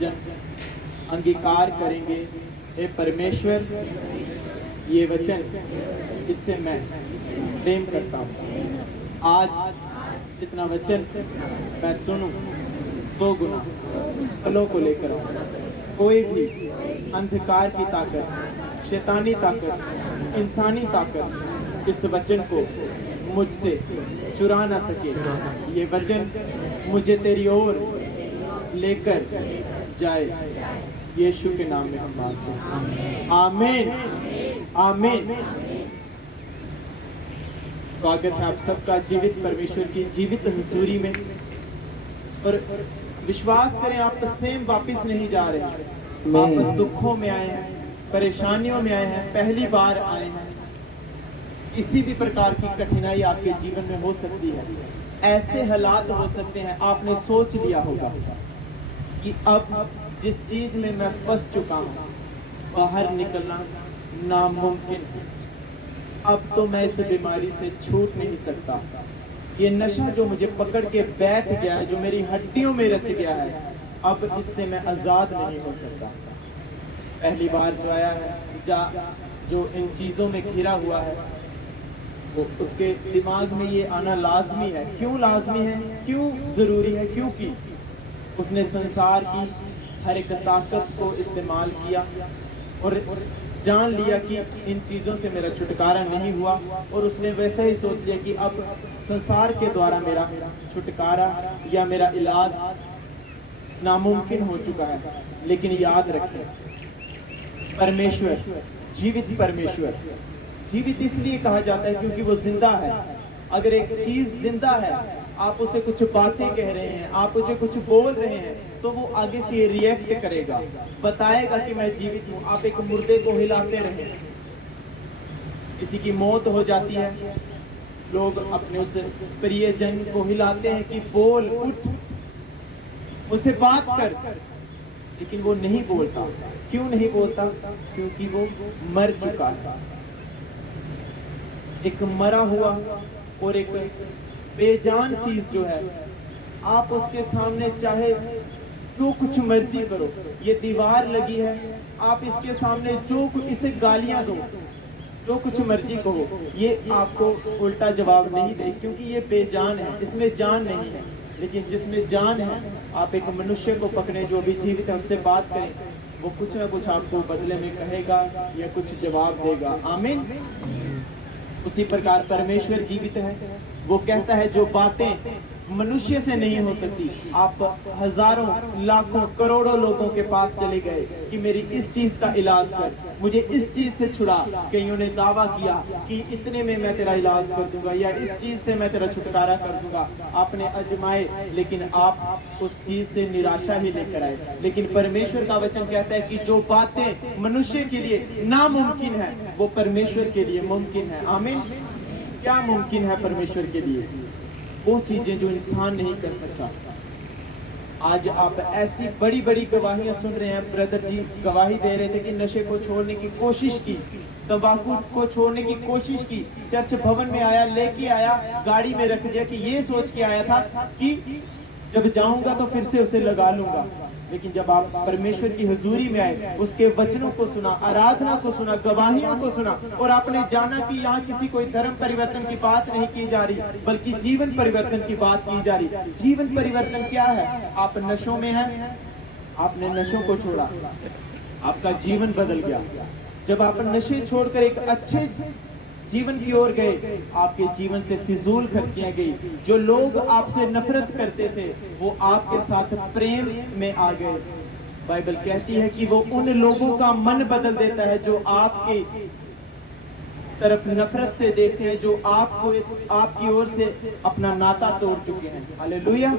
जन अंगीकार करेंगे। हे परमेश्वर, ये वचन, इससे मैं प्रेम करता हूँ। आज इतना वचन मैं सुनूं, 100 गुना फलों को लेकर आऊं। कोई भी अंधकार की ताकत, शैतानी ताकत, इंसानी ताकत इस वचन को मुझसे चुरा ना सके। ये वचन मुझे तेरी ओर लेकर जाए। यीशु के नाम में हम मांगते हैं, आमीन, आमीन। स्वागत है आप सबका जीवित परमेश्वर की जीवित हुजूरी में। और विश्वास करें, आप सेम वापस नहीं जा रहे हैं। आप दुखों में आए हैं, परेशानियों में आए हैं, पहली बार आए हैं। किसी भी प्रकार की कठिनाई आपके जीवन में हो सकती है। ऐसे हालात हो सकते हैं, आपने सोच लिया होगा कि अब जिस चीज में मैं फंस चुका हूं, बाहर निकलना नामुमकिन है। अब तो मैं इस बीमारी से छूट नहीं सकता। ये नशा जो मुझे पकड़ के बैठ गया है, जो मेरी हड्डियों में रच गया है, अब इससे मैं आजाद नहीं हो सकता। पहली बार जो आया है, जो इन चीजों में घिरा हुआ है, वो उसके दिमाग में ये आना लाजमी है। क्यों लाजमी है, क्यों जरूरी है? क्योंकि उसने संसार की हर एक ताकत को इस्तेमाल किया और जान लिया कि इन चीज़ों से मेरा छुटकारा नहीं हुआ, और उसने वैसे ही सोच लिया कि अब संसार के द्वारा मेरा छुटकारा या मेरा इलाज नामुमकिन हो चुका है। लेकिन याद रखें, परमेश्वर, जीवित परमेश्वर, जीवित इसलिए कहा जाता है क्योंकि वो जिंदा है। अगर एक चीज जिंदा है, आप उसे कुछ बातें कह रहे हैं, आप उसे कुछ बोल रहे हैं, तो वो आगे से रिएक्ट करेगा, बताएगा कि मैं जीवित हूं। आप एक मुर्दे को हिलाते रहे, किसी की मौत हो जाती है, लोग अपने उस प्रियजन को हिलाते हैं कि बोल, उठ, उनसे बात कर, लेकिन वो नहीं बोलता। क्यों नहीं बोलता? क्योंकि वो मर चुका है। एक मरा हुआ और एक बेजान चीज जो है, आप उसके सामने चाहे जो कुछ मर्जी करो, ये दीवार लगी है, आप इसके सामने जो कुछ, इसे गालियां दो, जो कुछ मर्जी कहो, ये आपको उल्टा जवाब नहीं दे, क्योंकि ये बेजान है, इसमें जान नहीं है। लेकिन जिसमें जान है, आप एक मनुष्य को पकड़े जो अभी जीवित है, उससे बात करें, वो कुछ ना कुछ आपको बदले में कहेगा या कुछ जवाब देगा। आमीन। उसी प्रकार परमेश्वर जीवित है। वो कहता है जो बातें मनुष्य से नहीं हो सकती, आप हजारों, लाखों, करोड़ों लोगों के पास चले गए कि मेरी इस चीज का इलाज कर, मुझे इस चीज से छुड़ा। कईयों ने दावा किया कि इतने में मैं तेरा इलाज कर दूंगा, या इस चीज से मैं तेरा छुटकारा कर दूंगा। आपने आजमाए, लेकिन आप उस चीज से निराशा ही लेकर आए। लेकिन परमेश्वर का वचन कहता है कि जो बातें मनुष्य के लिए नामुमकिन है, वो परमेश्वर के लिए मुमकिन है। आमीन। क्या मुमकिन है परमेश्वर के लिए? वो चीजें जो इंसान नहीं कर सकता। आज आप ऐसी बड़ी बड़ी गवाहियां सुन रहे हैं। ब्रदर जी गवाही दे रहे थे कि नशे को छोड़ने की कोशिश की, तंबाकू को छोड़ने की कोशिश की, चर्च भवन में आया, लेके आया, गाड़ी में रख दिया कि ये सोच के आया था कि जब जाऊंगा तो फिर से उसे लगा लूंगा। लेकिन जब आप परमेश्वर की हुजूरी में आए, उसके वचनों को सुना, आराधना को सुना, गवाहियों को सुना, और आपने जाना कि यहाँ किसी कोई धर्म परिवर्तन की बात नहीं की जा रही, बल्कि जीवन परिवर्तन की बात की जा रही। जीवन परिवर्तन क्या है? आप नशों में हैं, आपने नशों को छोड़ा, आपका जीवन बदल गया। जब आप नशे छोड़कर एक अच्छे जीवन की ओर गए, आपके जीवन से फिजूल खर्चियां गई। जो लोग आपसे नफरत करते थे, वो आपके साथ प्रेम में आ गए। बाइबल कहती है कि वो उन लोगों का मन बदल देता है जो आपके तरफ नफरत से देखते हैं, जो आपको, आपकी ओर से अपना नाता तोड़ चुके हैं। हालेलुया।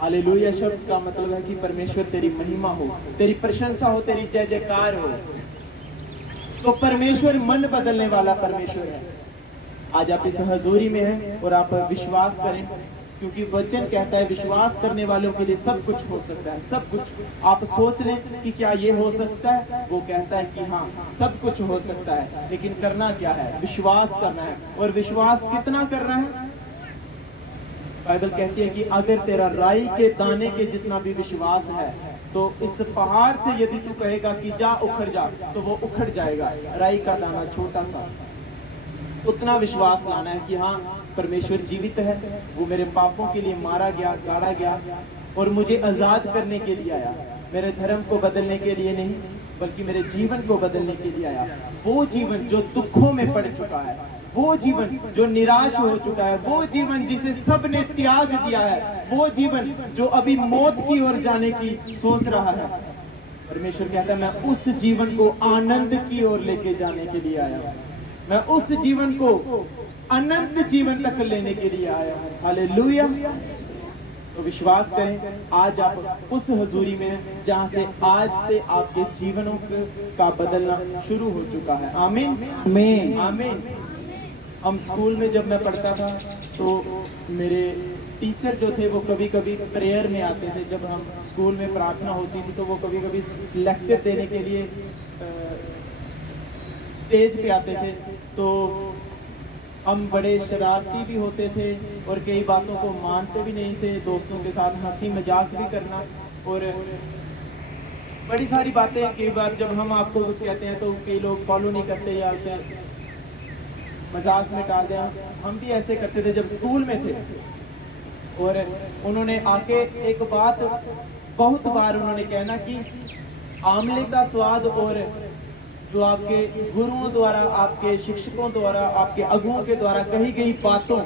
हालेलुया शब्द का मतलब है कि परमेश्वर तेरी महिमा हो, तेरी प्रशंसा हो, तेरी जय जयकार हो। तो परमेश्वर मन बदलने वाला परमेश्वर है। आज आप इस हजूरी में हैं और आप विश्वास करें, क्योंकि वचन कहता है विश्वास करने वालों के लिए सब कुछ हो सकता है। सब कुछ। आप सोच लें कि क्या ये हो सकता है, वो कहता है कि हाँ सब कुछ हो सकता है, लेकिन करना क्या है? विश्वास करना है। और विश्वास कितना करना है? बाइबल कहती है कि अगर तेरा राई के दाने के जितना भी विश्वास है, तो इस पहाड़ से यदि तू कहेगा कि जा उखड़ जा, तो वो उखड़ जाएगा। राई का दाना छोटा सा, उतना विश्वास लाना है कि हाँ परमेश्वर जीवित है, वो मेरे पापों के लिए मारा गया, गाड़ा गया और मुझे आजाद करने के लिए आया। मेरे धर्म को बदलने के लिए नहीं, बल्कि मेरे जीवन को बदलने के लिए आया। वो जीवन जो दुखों में पड़ चुका है, वो जीवन जो निराश हो चुका है, वो जीवन जिसे सब ने त्याग दिया है, वो जीवन जो अभी मौत की ओर जाने की सोच रहा है, परमेश्वर कहता है मैं उस जीवन को आनंद की ओर लेके जाने के लिए आया हूं। मैं उस जीवन को अनंत जीवन तक लेने के लिए आया हूं। हालेलुया। तो विश्वास करें, आज आप उस हजूरी में हैं जहां से आज से आपके जीवनों का बदलना शुरू हो चुका है। आमीन आमीन आमीन। हम स्कूल में जब मैं पढ़ता था तो मेरे टीचर जो थे वो कभी कभी प्रेयर में आते थे। जब हम स्कूल में प्रार्थना होती थी तो वो कभी कभी लेक्चर देने के लिए स्टेज पे आते थे। तो हम बड़े शरारती भी होते थे और कई बातों को मानते भी नहीं थे। दोस्तों के साथ हंसी मजाक भी करना और बड़ी सारी बातें। कई बार जब हम आपको कुछ कहते हैं तो कई लोग फॉलो नहीं करते या उसे मजाक में डाल दिया। हम भी ऐसे करते थे जब स्कूल में थे। और उन्होंने आके एक बात बहुत बार उन्होंने कहना कि आमले का स्वाद और जो आपके गुरुओं द्वारा, आपके शिक्षकों द्वारा, आपके अगुओं के द्वारा कही गई बातों,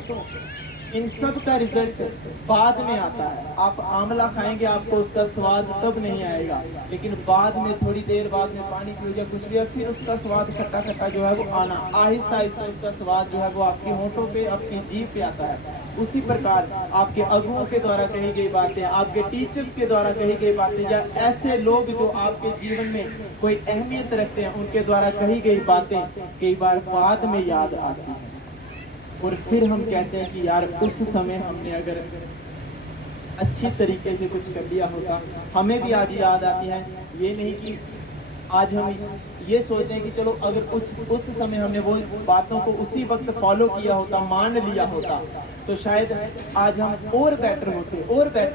इन सब का रिजल्ट बाद में आता है। आप आंवला खाएंगे, आपको उसका स्वाद तब नहीं आएगा, लेकिन बाद में थोड़ी देर बाद में पानी पी या कुछ भी, फिर उसका स्वाद खट्टा खट्टा जो है वो आना, आहिस्ता आहिस्ता उसका स्वाद जो है वो आपके होंठों पे, आपकी जीभ पे आता है। उसी प्रकार आपके अगुओं के द्वारा कही गई बातें, आपके टीचर्स के द्वारा कही गई बातें, या ऐसे लोग जो आपके जीवन में कोई अहमियत रखते हैं, उनके द्वारा कही गई बातें कई बार बाद में याद आती हैं। और फिर हम कहते हैं कि यार उस समय हमने अगर अच्छी तरीके से कुछ कर लिया होता। हमें भी आज याद आती है। ये नहीं कि आज हम ये सोचते हैं कि चलो अगर उस समय हमने वो बातों को उसी वक्त फॉलो किया होता, मान लिया होता, तो शायद आज हम और बेटर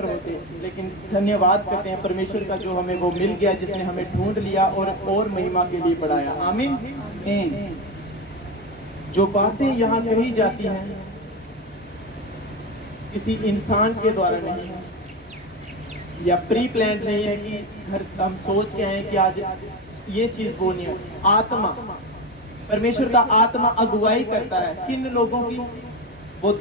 होते। लेकिन धन्यवाद करते हैं परमेश्वर का जो हमें वो मिल गया, जिसने हमें ढूंढ लिया और महिमा के लिए बढ़ाया। आमीन। जो बातें यहाँ कही जाती हैं किसी इंसान के द्वारा नहीं है, या प्री प्लान नहीं है कि घर हम सोच के हैं कि आज ये चीज बोलनी है। आत्मा, परमेश्वर का आत्मा अगुवाई करता है किन लोगों की। वो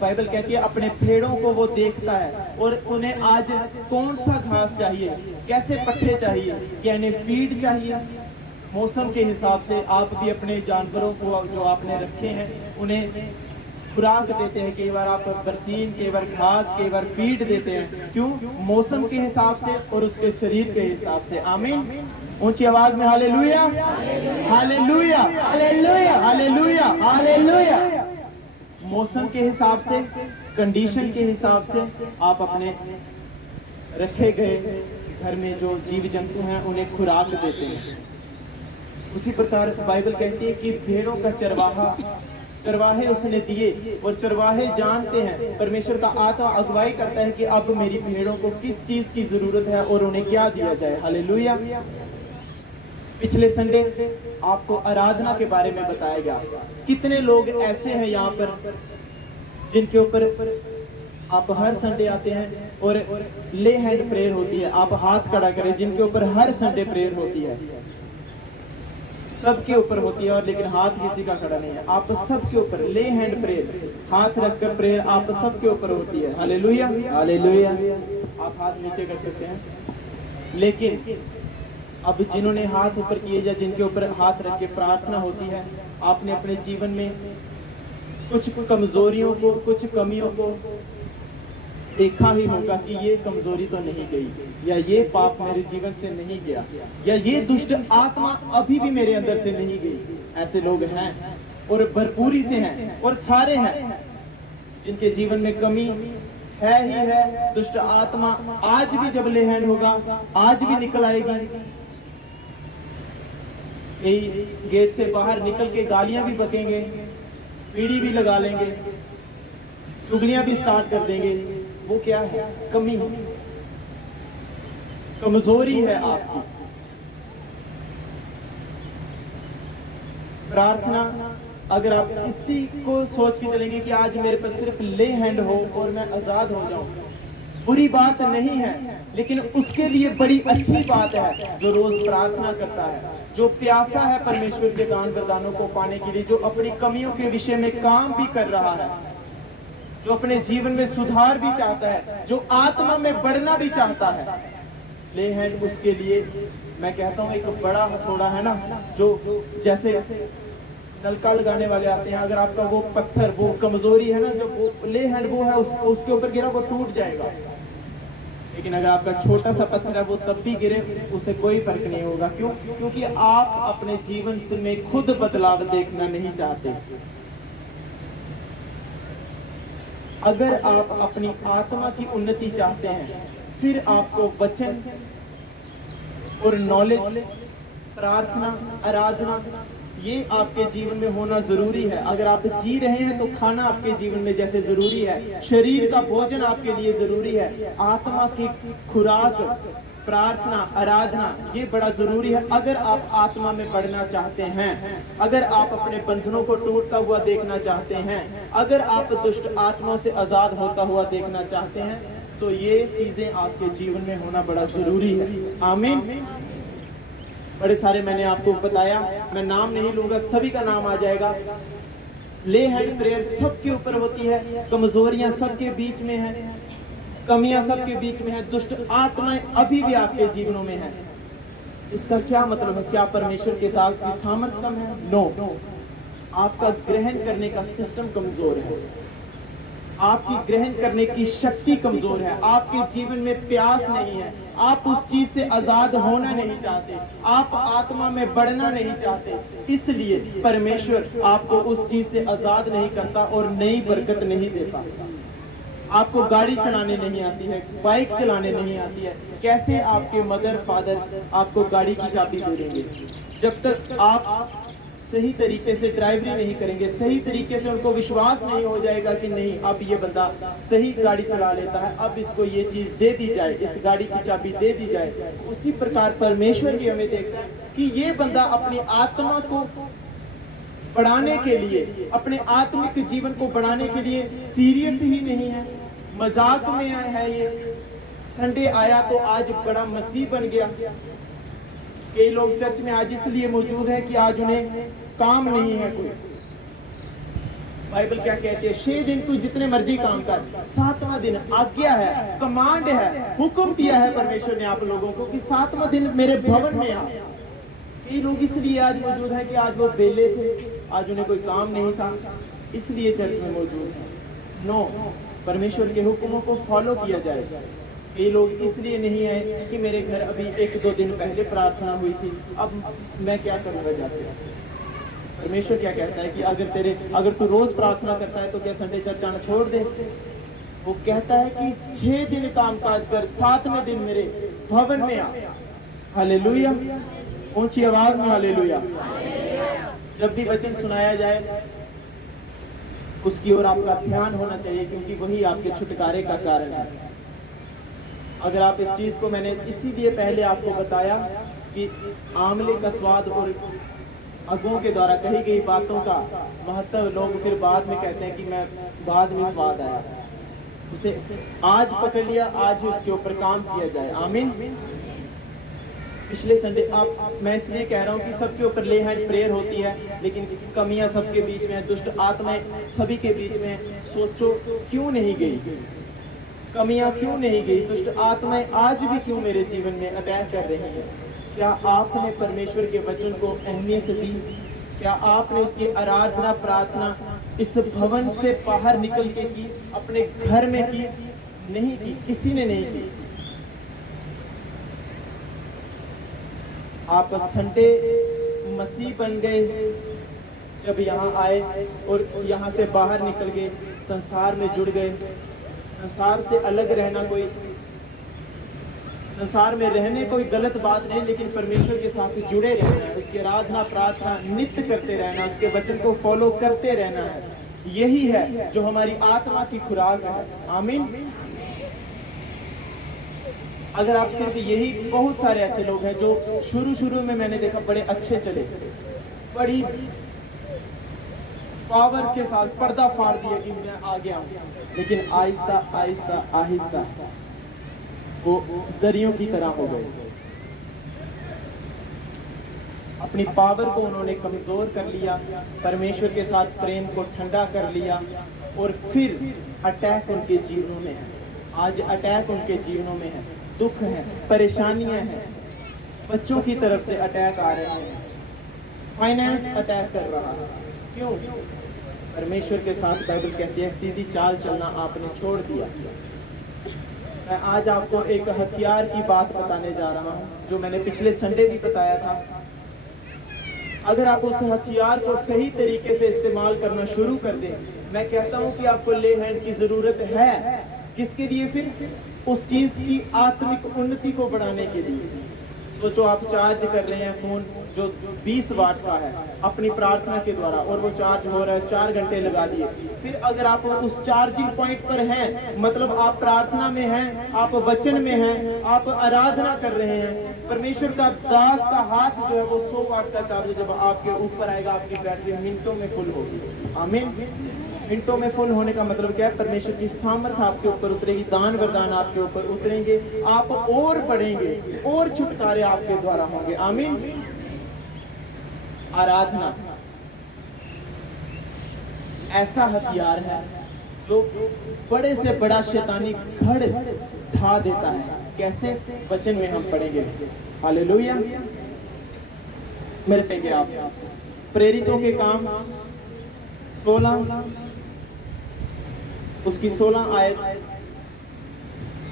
बाइबल कहती है अपने भेड़ों को वो देखता है और उन्हें आज कौन सा घास चाहिए, कैसे पट्टे चाहिए, यानी फीड चाहिए। मौसम के हिसाब से आप भी अपने जानवरों को जो आपने रखे हैं उन्हें खुराक देते हैं। कई बार आप बरसीन, कई बार घास, कई बार फीड देते हैं। क्यों? मौसम के हिसाब से और उसके शरीर के हिसाब से। आमीन। ऊंची आवाज में hallelujah, hallelujah, hallelujah, hallelujah, hallelujah. मौसम के हिसाब से, कंडीशन के हिसाब से आप अपने रखे गए घर में जो जीव जंतु हैं उन्हें खुराक देते हैं। उसी प्रकार बाइबल कहती है कि भेड़ों का चरवाहे उसने दिए, और चरवाहे जानते हैं, परमेश्वर का आत्मा अगुवाई करता है कि अब मेरी भेड़ों को किस चीज की जरूरत है और उन्हें क्या दिया जाए। हालेलुया। पिछले संडे आपको आराधना के बारे में बताया गया। कितने लोग ऐसे हैं यहाँ पर जिनके ऊपर आप हर संडे आते हैं और ले हैंड प्रेयर होती है। आप हाथ खड़ा करें जिनके ऊपर हर संडे प्रेयर होती है। सबके ऊपर होती है, और लेकिन हाथ किसी का खड़ा नहीं है। आप सबके ऊपर ले हैंड प्रेयर, हाथ रखकर प्रेयर आप सबके ऊपर होती है। Hallelujah, hallelujah. आप हाथ नीचे कर सकते हैं। लेकिन अब जिन्होंने हाथ ऊपर किए या जिनके ऊपर हाथ रख के प्रार्थना होती है, आपने अपने जीवन में कुछ कमजोरियों को, कुछ कमियों को देखा ही होगा कि ये कमजोरी तो नहीं गई, या ये पाप मेरे जीवन से नहीं गया, या ये दुष्ट आत्मा अभी भी मेरे अंदर से नहीं गई। ऐसे लोग हैं और भरपूरी से हैं, और सारे हैं जिनके जीवन में कमी है ही है। दुष्ट आत्मा आज भी जब ले हैंड होगा, आज भी निकल आएगी। गेट से बाहर निकल के गालियां भी बकेंगे, पीढ़ी भी लगा लेंगे, चुगलियां भी स्टार्ट कर देंगे। वो क्या है? कमी। कमजोरी है आपकी। प्रार्थना, अगर आप इसी को सोच के चलेंगे कि आज मेरे पास सिर्फ ले हैंड हो और मैं आजाद हो जाऊं, बुरी बात नहीं है, लेकिन उसके लिए बड़ी अच्छी बात है जो रोज प्रार्थना करता है, जो प्यासा है परमेश्वर के दान वरदानों को पाने के लिए, जो अपनी कमियों के विषय में काम भी कर रहा है, जो अपने जीवन में सुधार भी चाहता है, जो आत्मा में बढ़ना भी चाहता है। ले हैंड उसके लिए, मैं कहता हूं, एक बड़ा हथौड़ा है ना, जो जैसे नलका लगाने वाले आते हैं, अगर आपका वो पत्थर, वो कमजोरी है ना, जो वो ले हैंड वो है, उसके ऊपर गिरा वो टूट जाएगा। लेकिन अगर आपका छोटा सा पत्थर है, वो तब भी गिरे, उसे कोई फर्क नहीं होगा। क्यों? क्योंकि आप अपने जीवन से में खुद बदलाव देखना नहीं चाहते। अगर आप अपनी आत्मा की उन्नति चाहते हैं, फिर आपको वचन और नॉलेज, प्रार्थना, आराधना, ये आपके जीवन में होना जरूरी है। अगर आप जी रहे हैं तो खाना आपके जीवन में जैसे जरूरी है, शरीर का भोजन आपके लिए जरूरी है, आत्मा की खुराक, प्रार्थना, आराधना, ये बड़ा जरूरी है। अगर आप आत्मा में बढ़ना चाहते हैं, अगर आप अपने बंधनों को टूटता हुआ देखना चाहते हैं, अगर आप दुष्ट आत्माओं से आजाद होता हुआ देखना चाहते हैं, तो ये चीजें आपके जीवन में होना बड़ा जरूरी है। आमीन। बड़े सारे मैंने आपको बताया, मैं नाम नहीं लूंगा, सभी का नाम आ जाएगा। ले हैंड प्रेयर सबके ऊपर होती है, कमजोरियां सबके बीच में है, कमियां सबके बीच में है, दुष्ट आत्माएं अभी भी आपके जीवनों में है। इसका क्या मतलब है? क्या परमेश्वर के दास की सामर्थ्य कम है? नो, आपका ग्रहण करने का सिस्टम कमजोर है, आपकी ग्रहण करने की शक्ति कमजोर है, आपके जीवन में प्यास नहीं है, आप उस चीज से आजाद होना नहीं चाहते, आप आत्मा में बढ़ना नहीं चाहते, इसलिए परमेश्वर आपको उस चीज से आजाद नहीं करता और नई बरकत नहीं देता। आपको गाड़ी चलाने नहीं आती है, बाइक चलाने नहीं आती है, कैसे आपके मदर फादर आपको गाड़ी की चाबी दे देंगे? जब तक आप सही तरीके से ड्राइवरी नहीं करेंगे, सही तरीके से उनको विश्वास नहीं हो जाएगा कि नहीं अब ये बंदा सही गाड़ी चला लेता है, अब इसको ये चीज दे दी जाए, इस गाड़ी की चाबी दे दी जाए। उसी प्रकार परमेश्वर भी हमें देखता है कि ये बंदा अपनी आत्मा को बढ़ाने के लिए, अपने आत्मिक जीवन को बढ़ाने के लिए सीरियस ही नहीं है, मजाक में है। ये संडे आया तो आज बड़ा मसीह बन गया। कई लोग चर्च में आज इसलिए मौजूद हैं कि आज उन्हें काम नहीं है कोई। बाइबल क्या कहती है? 6 दिन तू जितने मर्जी काम कर, 7वां दिन आज्ञा है, कमांड है, हुक्म दिया है परमेश्वर ने आप लोगों को कि 7वां दिन मेरे भवन में आ। कई लोग इसलिए आज मौजूद हैं कि आज वो बेले थे, आज उन्हें कोई काम नहीं था, इसलिए चर्च में मौजूद है। नो, परमेश्वर के हुक्मों को फॉलो किया जाए। ये लोग इसलिए नहीं है कि मेरे घर अभी 1-2 दिन पहले प्रार्थना हुई थी, अब मैं क्या करूंगा जाके। परमेश्वर क्या कहता है कि अगर तू रोज प्रार्थना करता है तो क्या संडे चर्च आना छोड़ दे? वो कहता है कि 6 दिन काम काज कर, 7वें दिन मेरे भवन में आ। हालेलुया, ऊंची आवाज में हालेलुया। जब भी वचन सुनाया जाए उसकी ओर आपका ध्यान होना चाहिए, क्योंकि वही आपके छुटकारे का कारण है। अगर आप इस चीज को, मैंने इसीलिए पहले आपको बताया कि आंवले का स्वाद और अगुओं के द्वारा कही गई बातों का महत्व लोग फिर बाद में कहते हैं कि मैं बाद में स्वाद आया, उसे आज पकड़ लिया, आज ही उसके ऊपर काम किया जाए। आमीन। पिछले संडे मैं इसलिए कह रहा हूँ कि सबके ऊपर ले हैंड प्रेयर होती है, लेकिन कमियां सबके बीच में है, दुष्ट आत्माएं सभी के बीच में। सोचो क्यों नहीं गई, कमियां क्यों नहीं गई, दुष्ट आत्माएं आज भी क्यों मेरे जीवन में अटैक कर रही हैं? क्या आपने परमेश्वर के वचन को अहमियत दी? क्या आपने उसकी आराधना, प्रार्थना इस भवन से बाहर निकल के की, अपने घर में की? नहीं की, किसी ने नहीं की। आप संडे मसीह बन गए जब यहाँ आए और यहाँ से बाहर निकल गए, संसार में जुड़ गए। संसार से अलग रहना कोई, संसार में रहने कोई गलत बात नहीं, लेकिन परमेश्वर के साथ जुड़े रहना है, उसकी आराधना, प्रार्थना नित्य करते रहना, उसके वचन को फॉलो करते रहना है। यही है जो हमारी आत्मा की खुराक है। आमीन। अगर आप सिर्फ यही, बहुत सारे ऐसे लोग हैं जो शुरू में मैंने देखा बड़े अच्छे चले, बड़ी पावर के साथ पर्दा फाड़ दिया कि मैं आ गया हूं, लेकिन आहिस्ता आहिस्ता आहिस्ता वो दरियों की तरह हो गए। अपनी पावर को उन्होंने कमजोर कर लिया, परमेश्वर के साथ प्रेम को ठंडा कर लिया, और फिर अटैक उनके जीवनों में है। आज अटैक उनके जीवनों में है, दुख है, परेशानियां हैं, बच्चों की तरफ से अटैक आ रहे हैं, फाइनेंस अटैक कर रहा है। क्यों? परमेश्वर के साथ बाइबल कहती है सीधी चाल चलना आपने छोड़ दिया। मैं आज आपको एक हथियार की बात बताने जा रहा हूं, जो मैंने पिछले संडे भी बताया था। अगर आप उस हथियार को सही तरीके से इस्तेमाल करना शुरू कर दें, मैं कहता हूं कि आपको ले हैंड की जरूरत है। किसके लिए? फिर उस चीज की आत्मिक उन्नति को बढ़ाने के लिए। सोचो आप चार्ज कर रहे हैं फोन जो 20 वाट का है अपनी प्रार्थना के द्वारा, और वो चार्ज हो रहा है, 4 घंटे लगा दिए। फिर अगर आप उस चार्जिंग पॉइंट पर हैं, मतलब आप प्रार्थना में हैं, आप वचन में हैं, आप आराधना कर रहे हैं, परमेश्वर का दास का हाथ जो है वो 100 वाट का चार्ज जब आपके ऊपर आएगा, आपकी बैटरी मिनटों में फुल होगी। आमीन। मिनटों में फुल होने का मतलब क्या है? परमेश्वर की सामर्थ आपके ऊपर उतरेगी, दान वरदान आपके ऊपर उतरेंगे, आप और बढ़ेंगे, और छुटकारे आपके द्वारा होंगे। आमीन। आराधना ऐसा हथियार है जो बड़े से बड़ा शैतानी घड़ ढा देता है। कैसे? वचन में हम पढ़ेंगे। हालेलुया। मेरे से आप प्रेरितों के काम 16 उसकी 16 आयत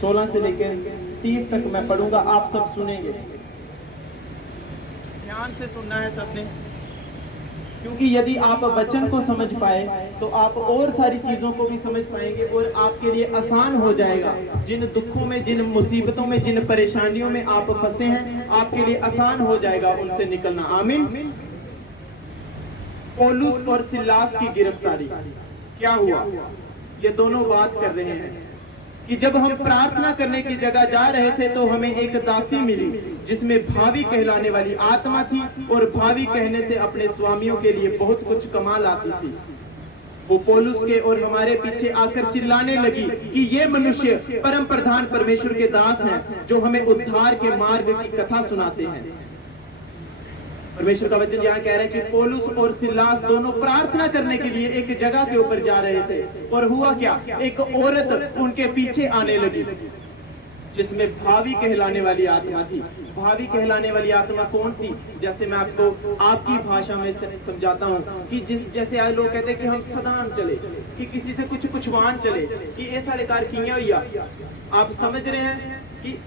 16 से लेकर 30 तक मैं पढ़ूंगा, आप सब सुनेंगे। ध्यान से सुनना है सबने, क्योंकि यदि आप वचन को समझ पाए तो आप और सारी चीजों को भी समझ पाएंगे, और आपके लिए आसान हो जाएगा। जिन दुखों में, जिन मुसीबतों में, जिन परेशानियों में आप फंसे हैं, आपके लिए आसान हो जाएगा उनसे निकलना। आमीन। पौलुस और सिलास की गिरफ्तारी। क्या हुआ? ये दोनों बात कर रहे हैं कि जब हम प्रार्थना करने की जगह जा रहे थे तो हमें एक दासी मिली जिसमें भावी कहलाने वाली आत्मा थी, और भावी कहने से अपने स्वामियों के लिए बहुत कुछ कमा लाती थी। वो पौलुस के और हमारे पीछे आकर चिल्लाने लगी कि ये मनुष्य परम प्रधान परमेश्वर के दास हैं, जो हमें उद्धार के मार्ग की कथा सुनाते हैं। परमेश्वर का वचन यहाँ कह रहा है कि पौलुस और सिलास दोनों प्रार्थना करने के लिए एक जगह के ऊपर जा रहे थे, और हुआ क्या? एक औरत उनके पीछे आने लगी जिसमें भावी कहलाने वाली आत्मा थी। भावी कहलाने वाली आत्मा कौन सी? जैसे मैं आपको आपकी भाषा में समझाता हूँ कि जैसे आज लोग कहते हैं कि हम सदान चले, कि किसी से कुछ पुछवान चले, कि ये साढ़े कार किया हुआ। आप समझ रहे हैं कि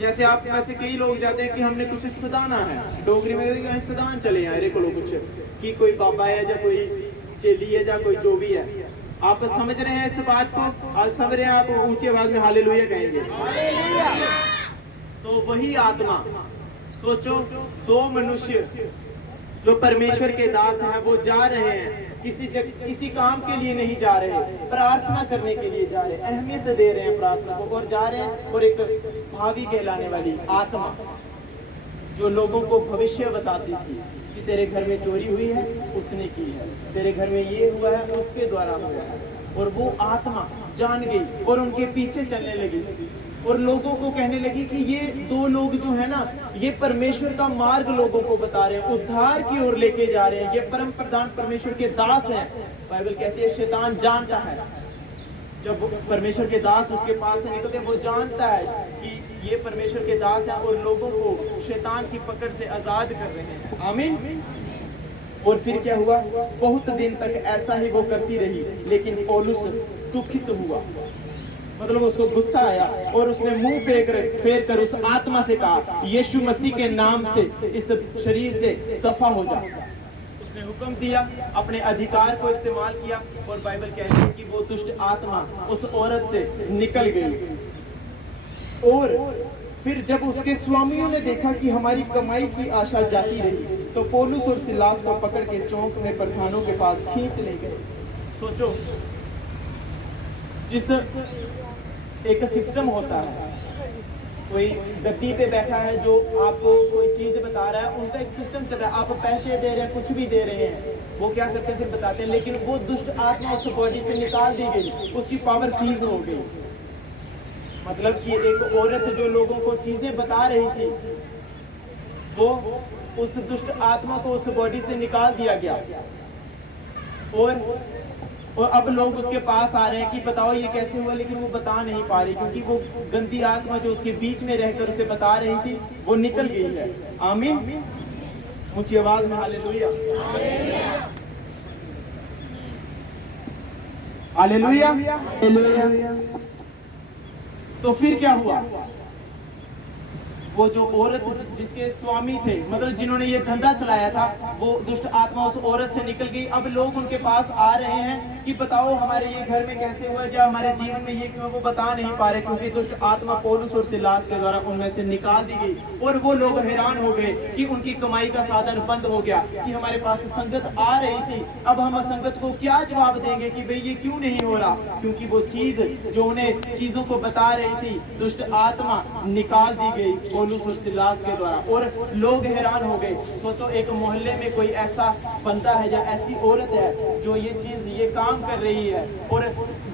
जैसे आप वैसे कई लोग जाते हैं कि हमने कुछ सदाना है, डोगरी में सदान चले हैं, को कुछ कि कोई बाबा है या कोई चेली है या कोई जो भी है। आप समझ रहे हैं इस बात को? आज समझ रहे हैं आप? ऊंची आवाज में हालेलुया कहेंगे। तो वही आत्मा, सोचो, 2 मनुष्य जो परमेश्वर के दास हैं वो जा रहे हैं, किसी काम के लिए नहीं जा रहे, प्रार्थना करने के लिए जा रहे, अहमियत दे रहे हैं प्रार्थना को, और जा रहे हैं। और एक भावी कहलाने वाली आत्मा जो लोगों को भविष्य बताती थी कि तेरे घर में चोरी हुई है, उसने की है, तेरे घर में ये हुआ है, उसके द्वारा हुआ है। और वो आत्मा जान गई और उनके पीछे चलने लगी, और लोगों को कहने लगी कि ये 2 लोग जो है ना, ये परमेश्वर का मार्ग लोगों को बता रहे हैं, उद्धार की ओर लेके जा रहे हैं, ये परम प्रधान परमेश्वर के दास हैं। बाइबल कहती है शैतान जानता है, जब परमेश्वर के दास उसके पास से निकलते, वो जानता है कि ये परमेश्वर के दास हैं और लोगों को शैतान की पकड़ से आजाद कर रहे हैं। आमीन। और फिर क्या हुआ? बहुत दिन तक ऐसा ही वो करती रही, लेकिन पौलुस दुखित हुआ, मतलब उसको गुस्सा आया, और उसने मुंह फेर कर उस आत्मा से कहा, यीशु मसीह के नाम से इस शरीर से दफा हो जा। उसने हुक्म दिया, अपने अधिकार को इस्तेमाल किया, और बाइबल कहती है कि वो दुष्ट आत्मा उस औरत से निकल गई। और फिर जब उसके स्वामियों ने देखा कि हमारी कमाई की आशा जाती रही, तो पौलुस और सिलास को पकड़ के चौक में प्रधानों के पास खींच ले गए। सोचो, जिस एक सिस्टम होता है कोई गद्दी पे बैठा है जो आपको कोई चीज बता रहा है, उनका एक सिस्टम चल रहा है, आप पैसे दे रहे हैं, कुछ भी दे रहे हैं, वो क्या करते हैं फिर बताते हैं, लेकिन वो दुष्ट आत्मा उस बॉडी से निकाल दी गई, उसकी पावर सीज हो गई। मतलब कि एक औरत जो लोगों को चीजें बता रही थी, वो उस दुष्ट आत्मा को उस बॉडी से निकाल दिया गया। और अब लोग उसके पास आ रहे हैं कि बताओ ये कैसे हुआ, लेकिन वो बता नहीं पा रही, क्योंकि वो गंदी आत्मा जो उसके बीच में रहकर उसे बता रही थी वो निकल गई है। आमीन, ऊंची आवाज में हालेलुया, हालेलुया। तो फिर क्या हुआ, वो जो औरत जिसके स्वामी थे, मतलब जिन्होंने ये धंधा चलाया था, वो दुष्ट आत्मा उस औरत से निकल गई। अब लोग उनके पास आ रहे हैं कि बताओ हमारे ये घर में कैसे हुआ, या हमारे जीवन में ये क्यों, वो बता नहीं पा रहे, क्योंकि दुष्ट आत्मा पौलुस और सिलास के द्वारा उनमें से निकाल दी गई। और वो लोग हैरान हो गए कि उनकी कमाई का साधन बंद हो गया, कि हमारे पास संगत आ रही थी, अब हम संगत को क्या जवाब देंगे कि भाई ये क्यों नहीं हो रहा, क्योंकि वो चीज जो उन्हें चीजों को बता रही थी, दुष्ट आत्मा निकाल दी गई पौलुस और सिलास के द्वारा। और लोग हैरान हो गए। सोचो एक मोहल्ले में कोई ऐसा बंदा है या ऐसी औरत है जो ये चीज ये काम कर रही है, और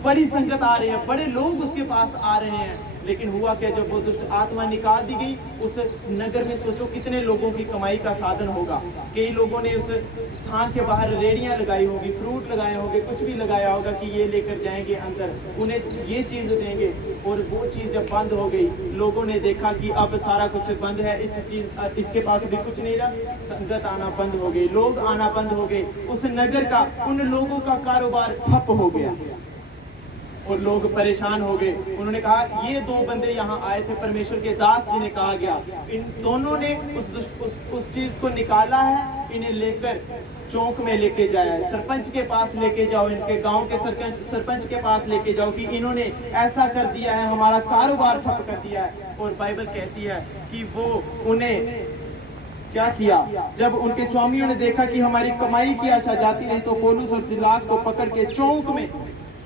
बड़ी संगत आ रही है, बड़े लोग उसके पास आ रहे हैं, लेकिन हुआ क्या, जब वो दुष्ट आत्मा निकाल दी गई, उस नगर में सोचो कितने लोगों की कमाई का साधन होगा। कई लोगों ने उस स्थान के बाहर रेडियां लगाई होगी, फ्रूट लगाए होंगे, कुछ भी लगाया होगा कि ये लेकर जाएंगे अंदर, उन्हें ये चीज देंगे। और वो चीज जब बंद हो गई, लोगों ने देखा कि अब सारा कुछ बंद है, इसके पास भी कुछ नहीं रहा, संगत आना बंद हो गई, लोग आना बंद हो गए, उस नगर का, उन लोगों का कारोबार ठप हो गया और लोग परेशान हो गए। उन्होंने कहा ये दो बंदे यहाँ आए थे, परमेश्वर के दास जी ने कहा गया, इन दोनों ने उस चीज को निकाला है, इन्हें लेकर चौक में लेके जाया है, सरपंच के पास लेके जाओ, इनके गांव के सरपंच के पास लेके जाओ कि इन्होंने ऐसा कर दिया है, हमारा कारोबार ठप कर दिया है। और बाइबल कहती है कि वो उन्हें क्या किया, जब उनके स्वामियों ने देखा कि हमारी कमाई की आशा जाती रही, तो पौलुस और सिलास को पकड़ के चौक में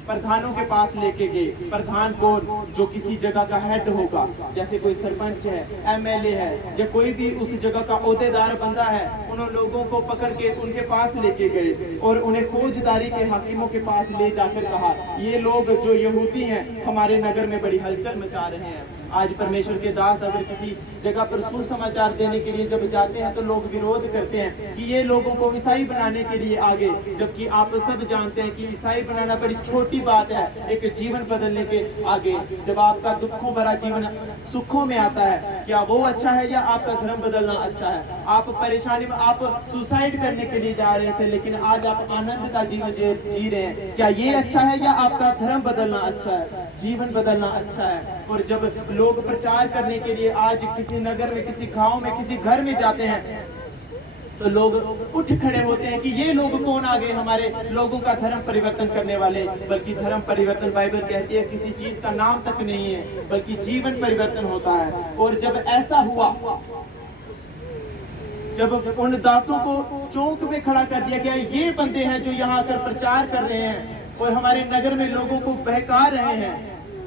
प्रधानों के पास लेके गए। प्रधान को जो किसी जगह का हेड होगा, जैसे कोई सरपंच है, एमएलए है, या कोई भी उस जगह का ओहदेदार बंदा है, उन लोगों को पकड़ के उनके पास लेके गए और उन्हें फौजदारी के हाकिमों के पास ले जाकर कहा, ये लोग जो यहूदी हैं हमारे नगर में बड़ी हलचल मचा रहे हैं। आज परमेश्वर के दास अगर किसी जगह पर सुसमाचार देने के लिए जब जाते हैं तो लोग विरोध करते हैं कि ये लोगों को ईसाई बनाने के लिए आगे, जबकि आप सब जानते हैं कि ईसाई बनाना बड़ी छोटी बात है एक जीवन बदलने के आगे। जब आपका दुखों भरा जीवन सुखों में आता है, क्या वो अच्छा है या आपका धर्म बदलना अच्छा है? आप परेशानी में, आप सुसाइड करने के लिए जा रहे थे, लेकिन आज आप आनंद का जीवन जी रहे हैं, क्या ये अच्छा है या आपका धर्म बदलना अच्छा है, जीवन बदलना अच्छा है? और जब लोग प्रचार करने के लिए आज किसी नगर में, किसी गांव में, किसी घर में जाते हैं, तो लोग उठ खड़े होते हैं कि ये लोग कौन आ गए हमारे लोगों का धर्म परिवर्तन करने वाले। बल्कि धर्म परिवर्तन बाइबल कहती है किसी चीज का नाम तक नहीं है, बल्कि जीवन परिवर्तन होता है। और जब ऐसा हुआ, जब उन दासों को चौक में खड़ा कर दिया गया, ये बंदे हैं जो यहाँ आकर प्रचार कर रहे हैं और हमारे नगर में लोगों को बहका रहे हैं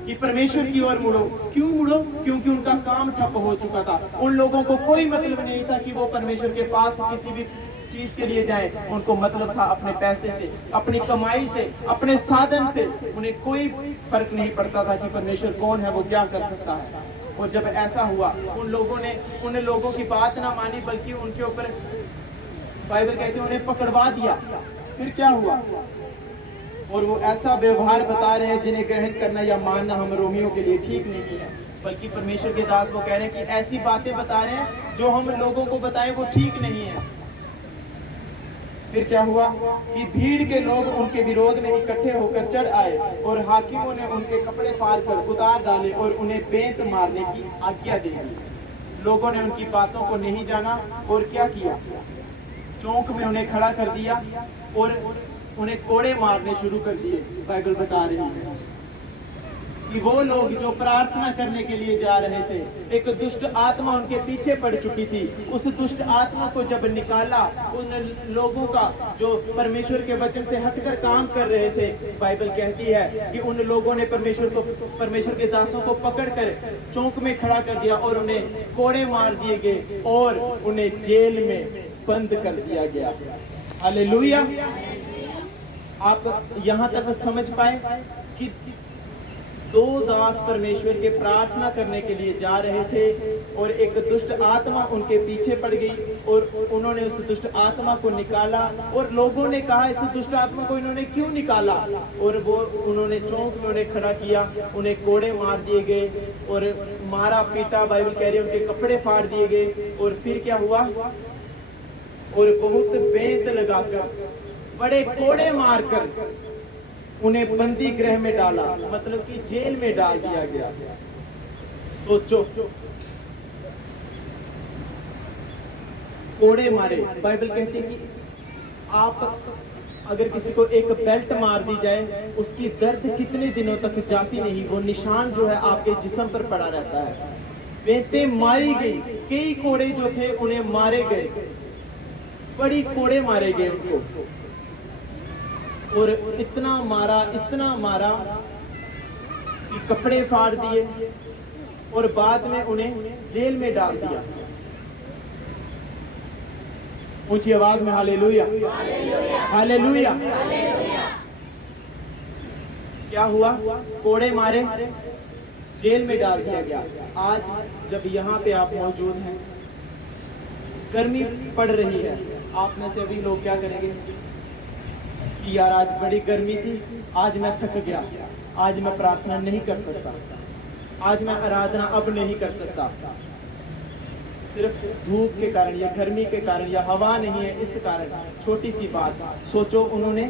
कि परमेश्वर की ओर मुड़ो। क्यों मुड़ो? क्योंकि उनका काम ठप हो चुका था। उन लोगों को कोई मतलब नहीं था कि वो परमेश्वर के पास किसी भी चीज के लिए जाए, उनको मतलब था अपने पैसे से, अपनी कमाई से, अपने साधन से। उन्हें कोई फर्क नहीं पड़ता था कि परमेश्वर कौन है, वो क्या कर सकता है। और जब ऐसा हुआ, उन लोगों ने उन लोगों की बात ना मानी, बल्कि उनके ऊपर बाइबल कहते हैं उन्हें पकड़वा दिया। फिर क्या हुआ? और वो ऐसा व्यवहार बता रहे हैं जिन्हें ग्रहण करना या मानना हम रोमियों के लिए ठीक नहीं है। बल्कि परमेश्वर के दास वो कह रहे हैं कि ऐसी बातें बता रहे हैं जो हम लोगों को बताएं वो ठीक नहीं है। फिर क्या हुआ कि भीड़ के लोग उनके विरोध में इकट्ठे होकर चढ़ आए और हाकिमों ने उनके कपड़े फाड़ कर उतार डाले और उन्हें बेंत मारने की आज्ञा दे दी। लोगों ने उनकी बातों को नहीं जाना और क्या किया, चौक में उन्हें खड़ा कर दिया और उन्हें कोड़े मारने शुरू कर दिए। बाइबल बता रही है कि वो लोग जो प्रार्थना करने के लिए जा रहे थे, एक दुष्ट आत्मा उनके पीछे पड़ चुकी थी। उस दुष्ट आत्मा को जब निकाला, उन लोगों का जो परमेश्वर के वचन से हटकर काम कर रहे थे, बाइबल कहती है कि उन लोगों ने परमेश्वर के दासों को पकड़कर चौक में खड़ा कर दिया और उन्हें कोड़े मार दिए गए और उन्हें जेल में बंद कर दिया गया। हालेलुया। आप यहाँ तक समझ पाए कि दो दास परमेश्वर के प्रार्थना करने के लिए जा रहे थे और एक दुष्ट आत्मा उनके पीछे पड़ गई और उन्होंने उस दुष्ट आत्मा को निकाला। और लोगों ने कहा इस दुष्ट आत्मा को इन्होंने क्यों निकाला, और वो उन्होंने चौक में उन्हें खड़ा किया, उन्हें कोड़े मार दिए गए और मारा पीटा। बाइबल कह रही है उनके कपड़े फाड़ दिए गए। और फिर क्या हुआ, और बहुत बेंत लगाकर बड़े कोड़े मारकर उन्हें बंदी गृह में डाला, मतलब कि जेल में डाल दिया गया। सोचो, कोड़े मारे। बाइबल कहती है कि आप अगर किसी को एक बेल्ट मार दी जाए, उसकी दर्द कितने दिनों तक जाती नहीं, वो निशान जो है आपके जिस्म पर पड़ा रहता है। बेंतें मारी गई, कई कोड़े जो थे उन्हें मारे गए, बड़ी कोड़े मारे गए उनको, और इतना मारा कि कपड़े फाड़ दिए और बाद में उन्हें जेल में डाल दिया। ऊंची आवाज में हालेलुया, हालेलुया। क्या हुआ, कोड़े मारे, जेल में डाल दिया गया। आज जब यहाँ पे आप मौजूद हैं, गर्मी पड़ रही है, आप में से अभी लोग क्या करेंगे कि यार आज बड़ी गर्मी थी, आज मैं थक गया, आज मैं प्रार्थना नहीं कर सकता, आज मैं आराधना अब नहीं कर सकता, सिर्फ धूप के कारण या गर्मी के कारण या हवा नहीं है इस कारण। छोटी सी बात, सोचो उन्होंने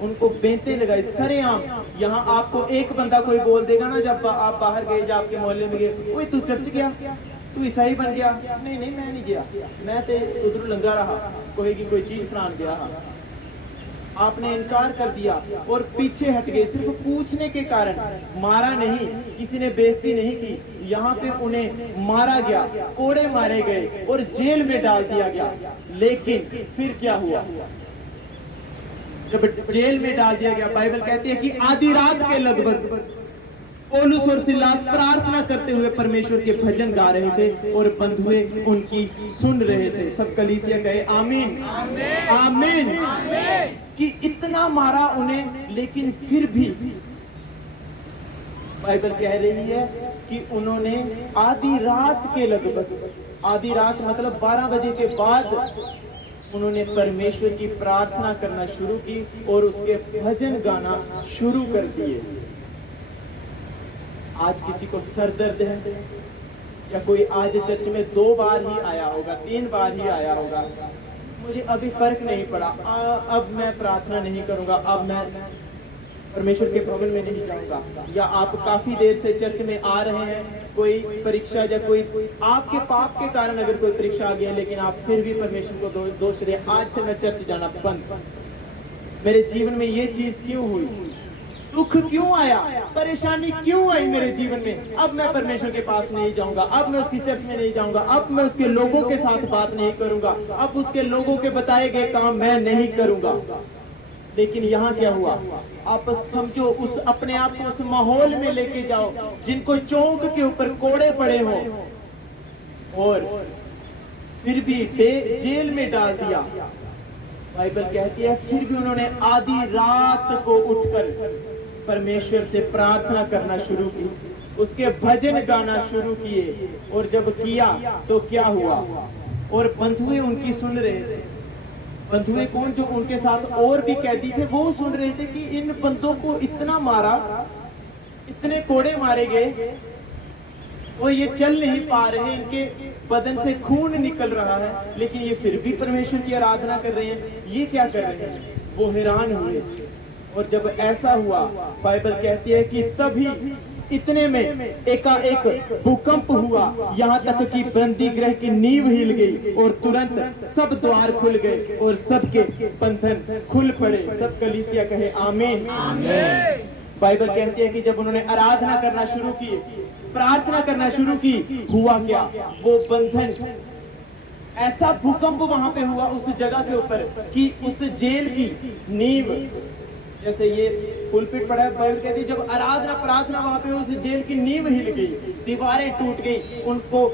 उनको बेंतें लगाई सरेआम। यहाँ आपको एक बंदा कोई बोल देगा ना, जब आप बाहर गए या आपके मोहल्ले में गए, ओए तू चर्च गया, तू ईसाई बन गया, नहीं नहीं मैं नहीं गया, मैं तो उधर लंगा रहा, कोई कोई चीज फलान गया। आपने इनकार कर दिया और पीछे हट गए, सिर्फ पूछने के कारण। मारा नहीं, किसी ने बेइज्जती नहीं की, यहाँ पे उन्हें मारा गया, कोड़े मारे गए और जेल में डाल दिया गया। लेकिन फिर क्या हुआ, जब जेल में डाल दिया गया, बाइबल कहती है कि आधी रात के लगभग पौलुस और सिलास प्रार्थना करते हुए परमेश्वर के भजन गा रहे थे और बंधुए उनकी सुन रहे थे। सब कलीसिया कहे आमीन, आमीन, आमीन। कि इतना मारा उन्हें, लेकिन फिर भी बाइबल कह रही है कि उन्होंने आधी रात के लगभग, आधी रात मतलब 12 बजे के बाद उन्होंने परमेश्वर की प्रार्थना करना शुरू की और उसके भजन गाना शुरू कर दिए। आज किसी को सर दर्द है या कोई आज चर्च में 2 बार ही आया होगा, 3 बार ही आया होगा, मुझे अभी फर्क नहीं पड़ा, अब मैं प्रार्थना नहीं करूंगा, अब मैं परमेश्वर के भवन में नहीं जाऊंगा। या आप काफी देर से चर्च में आ रहे हैं, कोई परीक्षा या कोई आपके पाप के कारण अगर कोई परीक्षा आ गई है, लेकिन आप फिर भी परमेश्वर को दोष रहे, आज से मैं चर्च जाना बंद, मेरे जीवन में ये चीज क्यों हुई, दुख क्यों आया, परेशानी क्यों आई मेरे जीवन में, अब मैं परमेश्वर के पास नहीं जाऊंगा, अब मैं उसकी चर्च में नहीं जाऊंगा, अब मैं उसके लोगों के साथ बात नहीं करूंगा, अब उसके लोगों के बताए गए काम मैं नहीं करूंगा। लेकिन यहाँ क्या हुआ, आप समझो, उस अपने आप को उस माहौल में लेके जाओ जिनको चौक के ऊपर कोड़े पड़े हो और फिर भी जेल में डाल दिया। बाइबल कहती है फिर भी उन्होंने आधी रात को उठकर परमेश्वर से प्रार्थना करना शुरू की, उसके भजन गाना शुरू किए, और जब किया तो क्या हुआ, और बंधुए उनकी सुन रहे थे। बंधुए कौन, जो उनके साथ और भी कैदी थे, वो सुन रहे थे कि इन बंदों को इतना मारा, इतने कोड़े मारे गए और ये चल नहीं पा रहे, इनके बदन से खून निकल रहा है, लेकिन ये फिर भी परमेश्वर की आराधना कर रहे हैं, ये क्या कर रहे हैं, वो हैरान हुए। और जब ऐसा हुआ, बाइबल कहती है कि तभी इतने में एकाएक भूकंप हुआ, यहाँ तक कि बंदी गृह की नींव हिल गई और तुरंत सब द्वार खुल गए और सबके बंधन खुल पड़े। सब कलीसिया कहे आमीन, आमीन। बाइबल कहती है कि जब उन्होंने आराधना करना शुरू की, प्रार्थना करना शुरू की, हुआ क्या, वो बंधन, ऐसा भूकंप वहां पे हुआ उस जगह के ऊपर कि उस जेल की नींव, जैसे ये पुलपिट पड़ा है, बाइबल कहती है जब आराधना प्रार्थना वहां पे उस जेल की नींव हिल गई, दीवारें टूट गई, उनको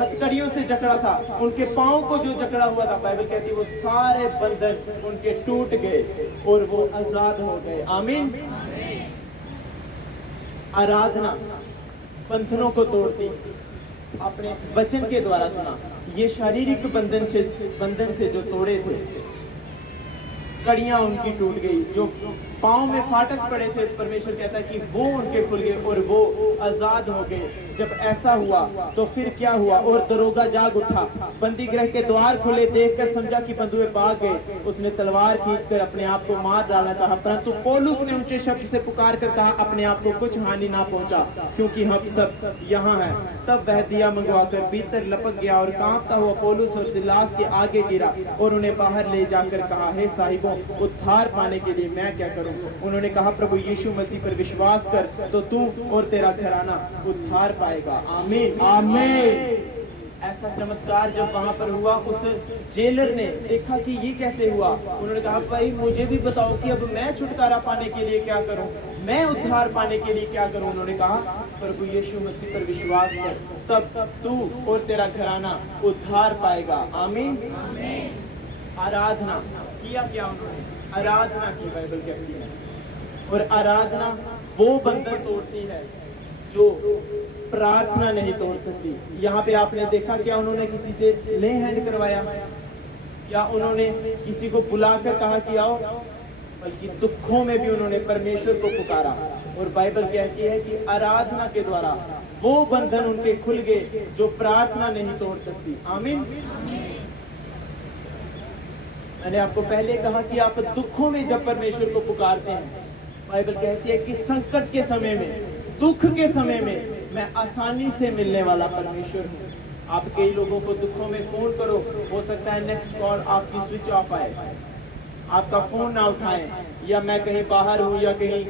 हथकड़ियों से जकड़ा था, उनके पांव को जो जकड़ा हुआ था, बाइबल कहती है वो सारे बंधन उनके टूट गए और वो आजाद हो गए। आमीन। आराधना बंधनों को तोड़ती, अपने वचन के द्वारा सुना। ये शारीरिक बंधन थे जो तोड़े थे, कड़ियां उनकी टूट गई, जो पांव में फाटक पड़े थे, परमेश्वर कहता है कि वो उनके खुल गए और वो आजाद हो गए। जब ऐसा हुआ तो फिर क्या हुआ, और दरोगा जाग उठा, बंदी गृह के द्वार खुले, देखकर समझा कि बंधुए भाग गए। उसने तलवार खींचकर अपने आप को मार डालना चाहा, परंतु पौलुस ने ऊंचे शब्द से पुकार कर कहा, अपने आप को कुछ हानि ना पहुंचा, क्योंकि हम सब यहाँ हैं। तब वह दिया मंगवाकर भीतर लपक गया और कांपता हुआ पौलुस और सिलास के आगे गिरा और उन्हें बाहर ले जाकर कहा, हे साहिबों, उद्धार पाने के लिए मैं क्या करूं? उन्होंने कहा, प्रभु यीशु मसीह पर विश्वास कर तो तू और तेरा घराना उद्धार पाएगा। आमीन, आमीन। ऐसा चमत्कार जब वहां पर हुआ, उस जेलर ने देखा कि ये कैसे हुआ। उन्होंने कहा, भाई मुझे भी बताओ कि अब मैं छुटकारा पाने के लिए क्या करूं, मैं उद्धार पाने के लिए क्या करूं? उन्होंने कहा, प्रभु यीशु मसीह पर विश्वास कर, तब तू और तेरा घराना उद्धार पाएगा। आमीन। आराधना किया क्या उन्होंने? आराधना की, बाइबल कहती है। और आराधना वो बंधन तोड़ती है जो प्रार्थना नहीं तोड़ सकती। यहाँ पे आपने देखा क्या उन्होंने किसी से ले हैंड करवाया, या उन्होंने किसी को बुलाकर कहा कि आओ, बल्कि दुखों में भी उन्होंने परमेश्वर को पुकारा। और बाइबल कहती है कि आराधना के द्वारा वो बंधन उनके खुल गए जो प्रार्थना नहीं तोड़ सकती। आमीन। मैंने आपको पहले कहा कि आप दुखों में जब परमेश्वर को पुकारते हैं, बाइबल कहती है कि संकट के समय में, दुख के समय में मैं आसानी से मिलने वाला परमेश्वर हूँ। आप कई लोगों को दुखों में फोन करो, हो सकता है नेक्स्ट कॉल आपकी स्विच ऑफ आए, आपका फोन ना उठाएं, या मैं कहीं बाहर हूँ या कहीं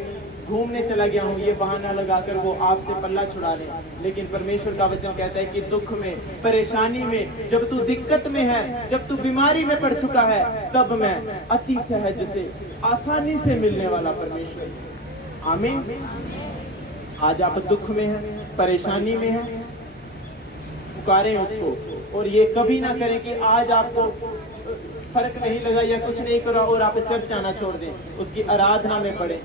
घूमने चला गया हूँ, ये बहाना लगाकर वो आपसे पल्ला छुड़ा लें। लेकिन परमेश्वर का वचन कहता है कि दुख में, परेशानी में, जब तू दिक्कत में है, जब तू बीमारी में पड़ चुका है, तब मैं अति सहज से, आसानी से मिलने वाला परमेश्वर। आमीन। आज आप दुख में हैं, परेशानी में हैं, पुकारें उसको। और ये कभी ना करें कि आज आपको फर्क नहीं लगा या कुछ नहीं करा और आप चर्च आना छोड़ दें। उसकी आराधना में पड़े।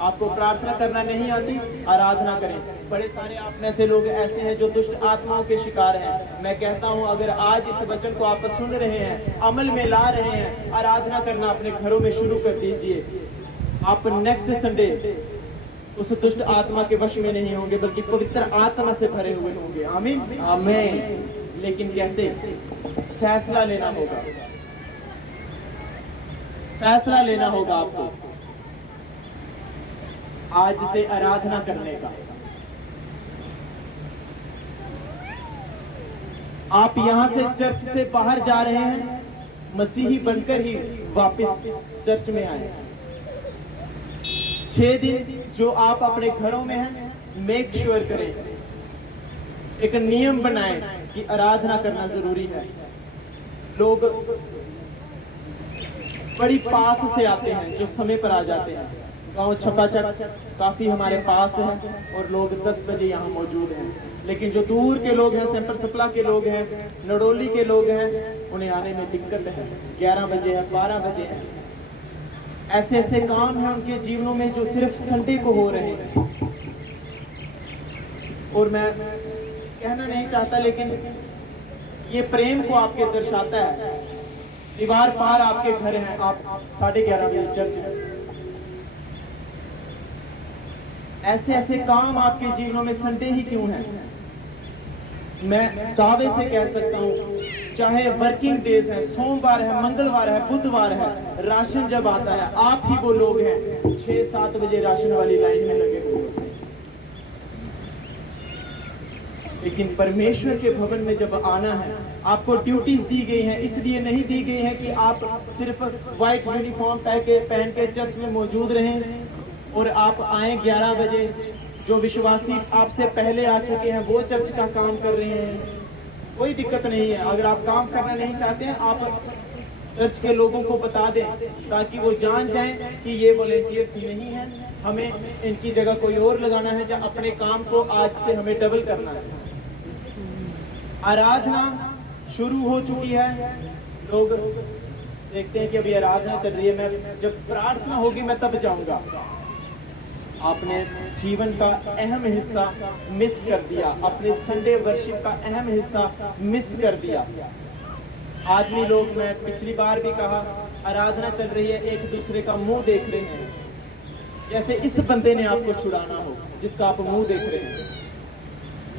आपको प्रार्थना करना नहीं आती, आराधना करें। बड़े सारे आप में से लोग ऐसे हैं जो दुष्ट आत्माओं के शिकार हैं। मैं कहता हूं, अगर आज इस वचन को आप सुन रहे हैं, अमल में ला रहे हैं, आराधना करना अपने घरों में शुरू कर दीजिए। आप नेक्स्ट संडे उस दुष्ट आत्मा के वश में नहीं होंगे, बल्कि पवित्र आत्मा से भरे हुए होंगे। आमीन, आमीन। लेकिन कैसे? फैसला लेना होगा, फैसला लेना होगा आपको आज से आराधना करने का। आप यहां से चर्च से बाहर जा रहे हैं, मसीही बनकर ही वापस चर्च में आए। 6 दिन जो आप अपने घरों में हैं, मेक श्योर करें, एक नियम बनाएं कि आराधना करना जरूरी है। लोग बड़ी पास से आते हैं, जो समय पर आ जाते हैं। गांव छपाचक काफी हमारे पास है और लोग 10 बजे यहाँ मौजूद हैं। लेकिन जो दूर के लोग हैं, सेंपर सपला के लोग हैं, नडोली के लोग हैं, उन्हें आने में दिक्कत है। 11 बजे है, 12 बजे है। ऐसे ऐसे काम हैं उनके जीवनों में जो सिर्फ संडे को हो रहे हैं। और मैं कहना नहीं चाहता, लेकिन ये प्रेम को आपके दर्शाता है। दीवार पार आपके घर हैं, आप 11:30 बजे चर्च में। ऐसे ऐसे काम आपके जीवनों में संडे ही क्यों हैं? मैं दावे से कह सकता हूँ, चाहे वर्किंग डेज है, सोमवार है, मंगलवार है, बुधवार है, राशन जब आता है, आप ही वो लोग हैं 6-7 बजे राशन वाली लाइन में लगे हुए हैं। लेकिन परमेश्वर के भवन में जब आना है, आपको ड्यूटीज दी गई हैं। इसलिए नहीं दी गई है कि आप सिर्फ व्हाइट यूनिफॉर्म पहन के चर्च में मौजूद रहें, और आप आए 11 बजे, जो विश्वासी आपसे पहले आ चुके हैं वो चर्च का काम कर रहे हैं, कोई दिक्कत नहीं है। अगर आप काम करना नहीं चाहते हैं, आप चर्च के लोगों को बता दें ताकि वो जान जाएं कि ये वॉलेंटियर्स नहीं है, हमें इनकी जगह कोई और लगाना है, जहाँ अपने काम को आज से हमें डबल करना है। आराधना शुरू हो चुकी है, लोग देखते हैं कि अभी आराधना चल रही है, मैं जब प्रार्थना होगी मैं तब जाऊंगा। आपने जीवन का अहम हिस्सा मिस कर दिया, अपने संडे वर्शिप का अहम हिस्सा मिस कर दिया। आदमी लोग, मैं पिछली बार भी कहा, आराधना चल रही है, एक दूसरे का मुंह देख रहे हैं, जैसे इस बंदे ने आपको छुड़ाना हो जिसका आप मुंह देख रहे हैं।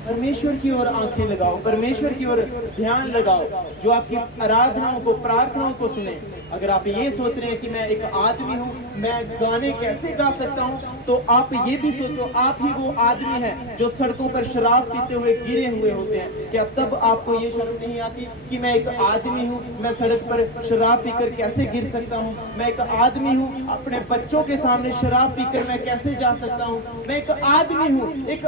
परमेश्वर की ओर आंखें लगाओ, परमेश्वर की ओर ध्यान लगाओ, जो आपकी आराधनाओं को, प्रार्थनाओं को सुने। अगर आप ये सोच रहे हैं कि मैं एक आदमी हूँ, मैं गाने कैसे गा सकता हूँ, तो आप ये भी सोचो, आप ही वो आदमी हैं जो सड़कों पर शराब पीते हुए गिरे हुए होते हैं। क्या तब आपको ये शर्म नहीं आती कि मैं एक आदमी हूँ, मैं सड़क पर शराब पीकर कैसे गिर सकता हूँ? मैं एक आदमी हूँ, अपने बच्चों के सामने शराब पीकर मैं कैसे जा सकता हूँ? मैं एक आदमी हूँ, एक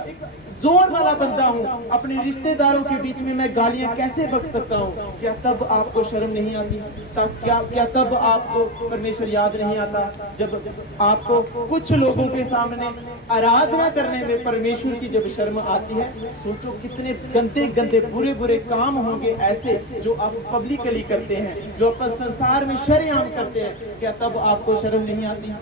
जोर वाला बंदा हूँ, अपने रिश्तेदारों के बीच में मैं गालियां कैसे बक सकता हूँ? क्या तब आपको शर्म नहीं आती? क्या तब आपको परमेश्वर याद नहीं आता? जब आपको कुछ लोगों के सामने आराधना करने में परमेश्वर की जब शर्म आती है, सोचो कितने गंदे गंदे बुरे बुरे काम होंगे ऐसे जो आप पब्लिकली करते हैं, जो आप संसार में शर्म करते हैं। क्या तब आपको शर्म नहीं आती?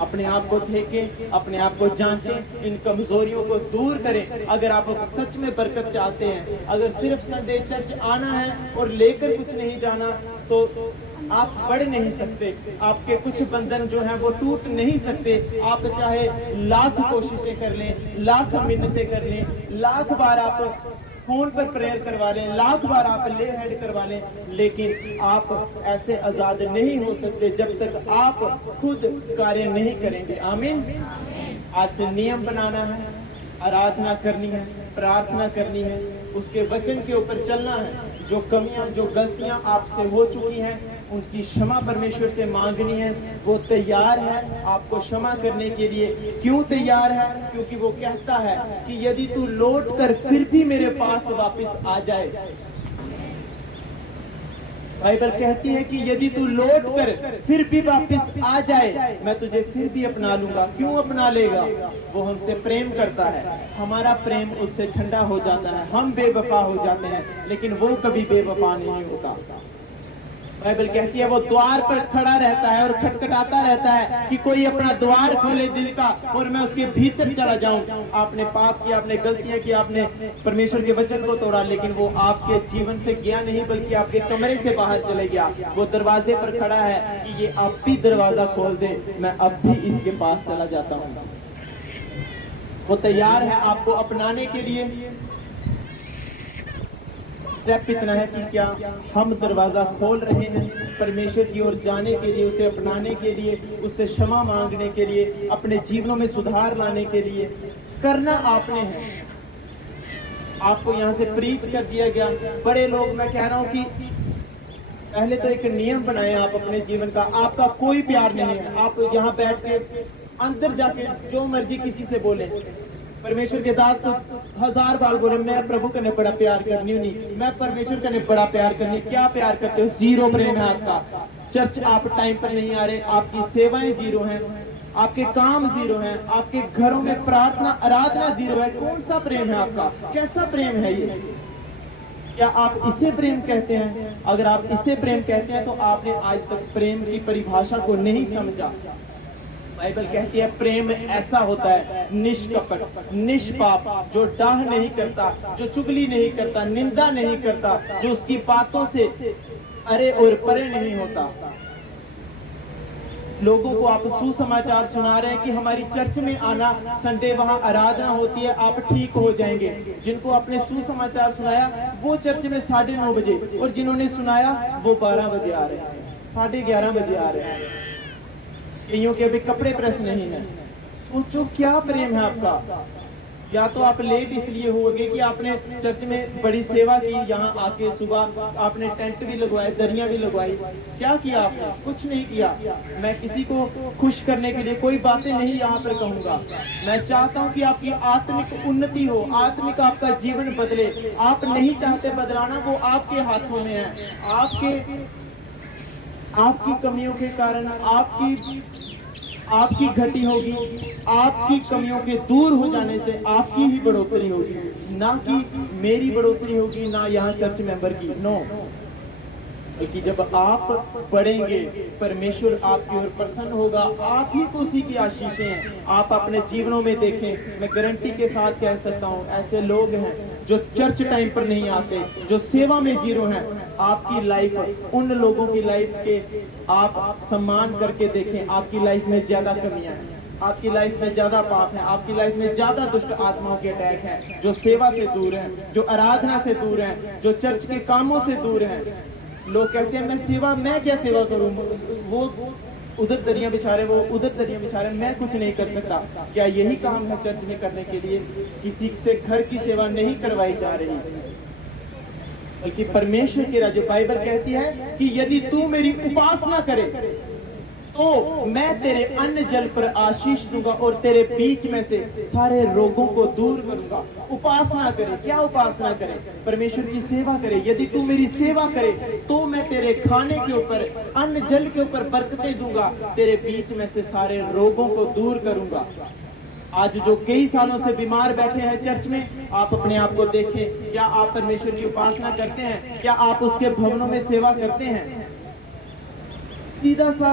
अपने आप को देखें, अपने आप को जांचें, इन कमजोरियों को दूर करें। अगर आप सच में बरकत चाहते हैं, अगर सिर्फ संडे चर्च आना है और लेकर कुछ नहीं जाना, तो आप बढ़ नहीं सकते। आपके कुछ बंधन जो हैं वो टूट नहीं सकते। आप चाहे लाख कोशिशें कर लें, लाख मिन्नतें कर लें, लाख बार आप फोन पर प्रेयर करवा लें, लाख बार आप ले हेड करवा लें, लेकिन आप ऐसे आजाद नहीं हो सकते जब तक आप खुद कार्य नहीं करेंगे। आमीन। आज से नियम बनाना है, आराधना करनी है, प्रार्थना करनी है, उसके वचन के ऊपर चलना है। जो कमियां, जो गलतियां आपसे हो चुकी हैं, उनकी क्षमा परमेश्वर से मांगनी है। वो तैयार है आपको क्षमा करने के लिए। क्यों तैयार है? क्योंकि वो कहता है कि यदि तू लौट कर फिर भी मेरे पास वापस आ जाए, बाइबल कहती है कि यदि तू लौट कर फिर भी वापस आ जाए, मैं तुझे फिर भी अपना लूंगा। क्यों अपना लेगा? वो हमसे प्रेम करता है, हमारा प्रेम उससे ठंडा हो जाता है। हम बेवफा हो जाते हैं, लेकिन वो कभी बेवफा नहीं होता। बाइबल कहती है वो द्वार पर खड़ा रहता है और खटखटाता रहता है कि कोई अपना द्वार खोले दिल का और मैं उसके भीतर चला जाऊं। आपने पाप किया, आपने गलतियां की, आपने परमेश्वर के वचन को तोड़ा, लेकिन वो आपके जीवन से गया नहीं, बल्कि आपके कमरे से बाहर चले गया। वो दरवाजे पर खड़ा है कि ये आप भी दरवाजा खोल दे, मैं अब भी इसके पास चला जाता हूँ। वो तैयार है आपको अपनाने के लिए। स्टेप इतना है कि क्या हम दरवाजा खोल रहे हैं परमेश्वर की ओर जाने के लिए, उसे अपनाने के लिए, उससे क्षमा मांगने के लिए, अपने जीवनों में सुधार लाने के लिए। करना आपने है। आपको यहाँ से प्रीच कर दिया गया। बड़े लोग, मैं कह रहा हूँ कि पहले तो एक नियम बनाए आप अपने जीवन का। आपका कोई प्यार नहीं है, आप यहाँ बैठ के अंदर जाके जो मर्जी किसी से बोले। परमेश्वर के दास को 1000 बार बोले मैं प्रभु का ने बड़ा प्यार करनी नहीं, मैं परमेश्वर का ने बड़ा प्यार करनी। क्या प्यार करते हो? जीरो प्रेम है आपका। चर्च आप टाइम पर नहीं आ रहे, आपकी सेवाएं जीरो हैं, आपके काम जीरो हैं, आपके घरों में प्रार्थना आराधना जीरो है। कौन सा प्रेम है आपका? कैसा प्रेम है ये? क्या आप इसे प्रेम कहते हैं? अगर आप इसे प्रेम कहते हैं तो आपने आज तक प्रेम की परिभाषा को नहीं समझा। बाइबल कहती है प्रेम ऐसा होता है निष्कपट, निष्पाप, जो डाह नहीं करता, जो चुगली नहीं करता, निंदा नहीं करता, जो उसकी बातों से अरे और परे नहीं होता। लोगों को आप सुसमाचार सुना रहे हैं कि हमारी चर्च में आना, संडे वहां आराधना होती है, आप ठीक हो जाएंगे। जिनको आपने सुसमाचार सुनाया वो चर्च में 9:30 बजे, और जिन्होंने सुनाया वो 12 बजे आ रहे हैं, 11:30 बजे आ रहे हैं। कईयों के अभी कपड़े प्रेस नहीं है। सोचो क्या प्रेम है आपका। या तो आप लेट इसलिए होगे कि आपने चर्च में बड़ी सेवा की, यहाँ आके सुबह आपने टेंट भी लगवाए, दरियां भी लगवाई, क्या किया आपने? कुछ नहीं किया। मैं किसी को खुश करने के लिए कोई बातें नहीं यहाँ पर कहूंगा। मैं चाहता हूँ कि आपकी आत्मिक उन्नति हो, आत्मिक आपका जीवन बदले। आप नहीं चाहते बदलाना, वो आपके हाथों में है। आपकी कमियों के कारण आपकी घटी होगी, आपकी कमियों के दूर हो जाने से आपकी ही बढ़ोतरी होगी, ना कि मेरी बढ़ोतरी होगी, ना यहाँ चर्च मेंबर की। नो, कि जब आप बढ़ेंगे परमेश्वर आपकी ओर प्रसन्न होगा, आप ही को उसी की आशीषें हैं। आप अपने जीवनों में देखें, मैं गारंटी के साथ कह सकता हूं, ऐसे लोग हैं जो चर्च टाइम पर नहीं आते, जो सेवा में जीरो हैं। आपकी लाइफ उन लोगों की लाइफ के आप सम्मान करके देखें, आपकी लाइफ में ज्यादा कमियां हैं, आपकी लाइफ में ज्यादा पाप है, आपकी लाइफ में ज्यादा दुष्ट आत्माओं के अटैक है, जो सेवा से दूर हैं, जो आराधना से दूर हैं, जो चर्च के कामों से दूर हैं। लोग कहते हैं मैं क्या सेवा करूं, वो उधर दरिया बिछा रहे, वो उधर दरिया बिछा रहे, मैं कुछ नहीं कर सकता। क्या यही काम है चर्च में करने के लिए? किसी से घर की सेवा नहीं करवाई जा रही, बल्कि परमेश्वर के राज्य। बाइबल कहती है कि यदि तू मेरी उपासना करे तो मैं तेरे अन्न जल पर आशीष दूंगा और तेरे बीच में से सारे रोगों को दूर करूंगा। उपासना करे, क्या उपासना करे? परमेश्वर की सेवा करे। यदि तू मेरी सेवा करे तो मैं तेरे खाने के ऊपर, अन्न जल के ऊपर बरकतें दूंगा, तेरे बीच में से सारे रोगों को दूर करूंगा। आज जो कई सालों से बीमार बैठे हैं चर्च में, आप अपने आप को देखें, क्या आप परमेश्वर की उपासना करते हैं? क्या आप उसके भवनों में सेवा करते हैं? सीधा सा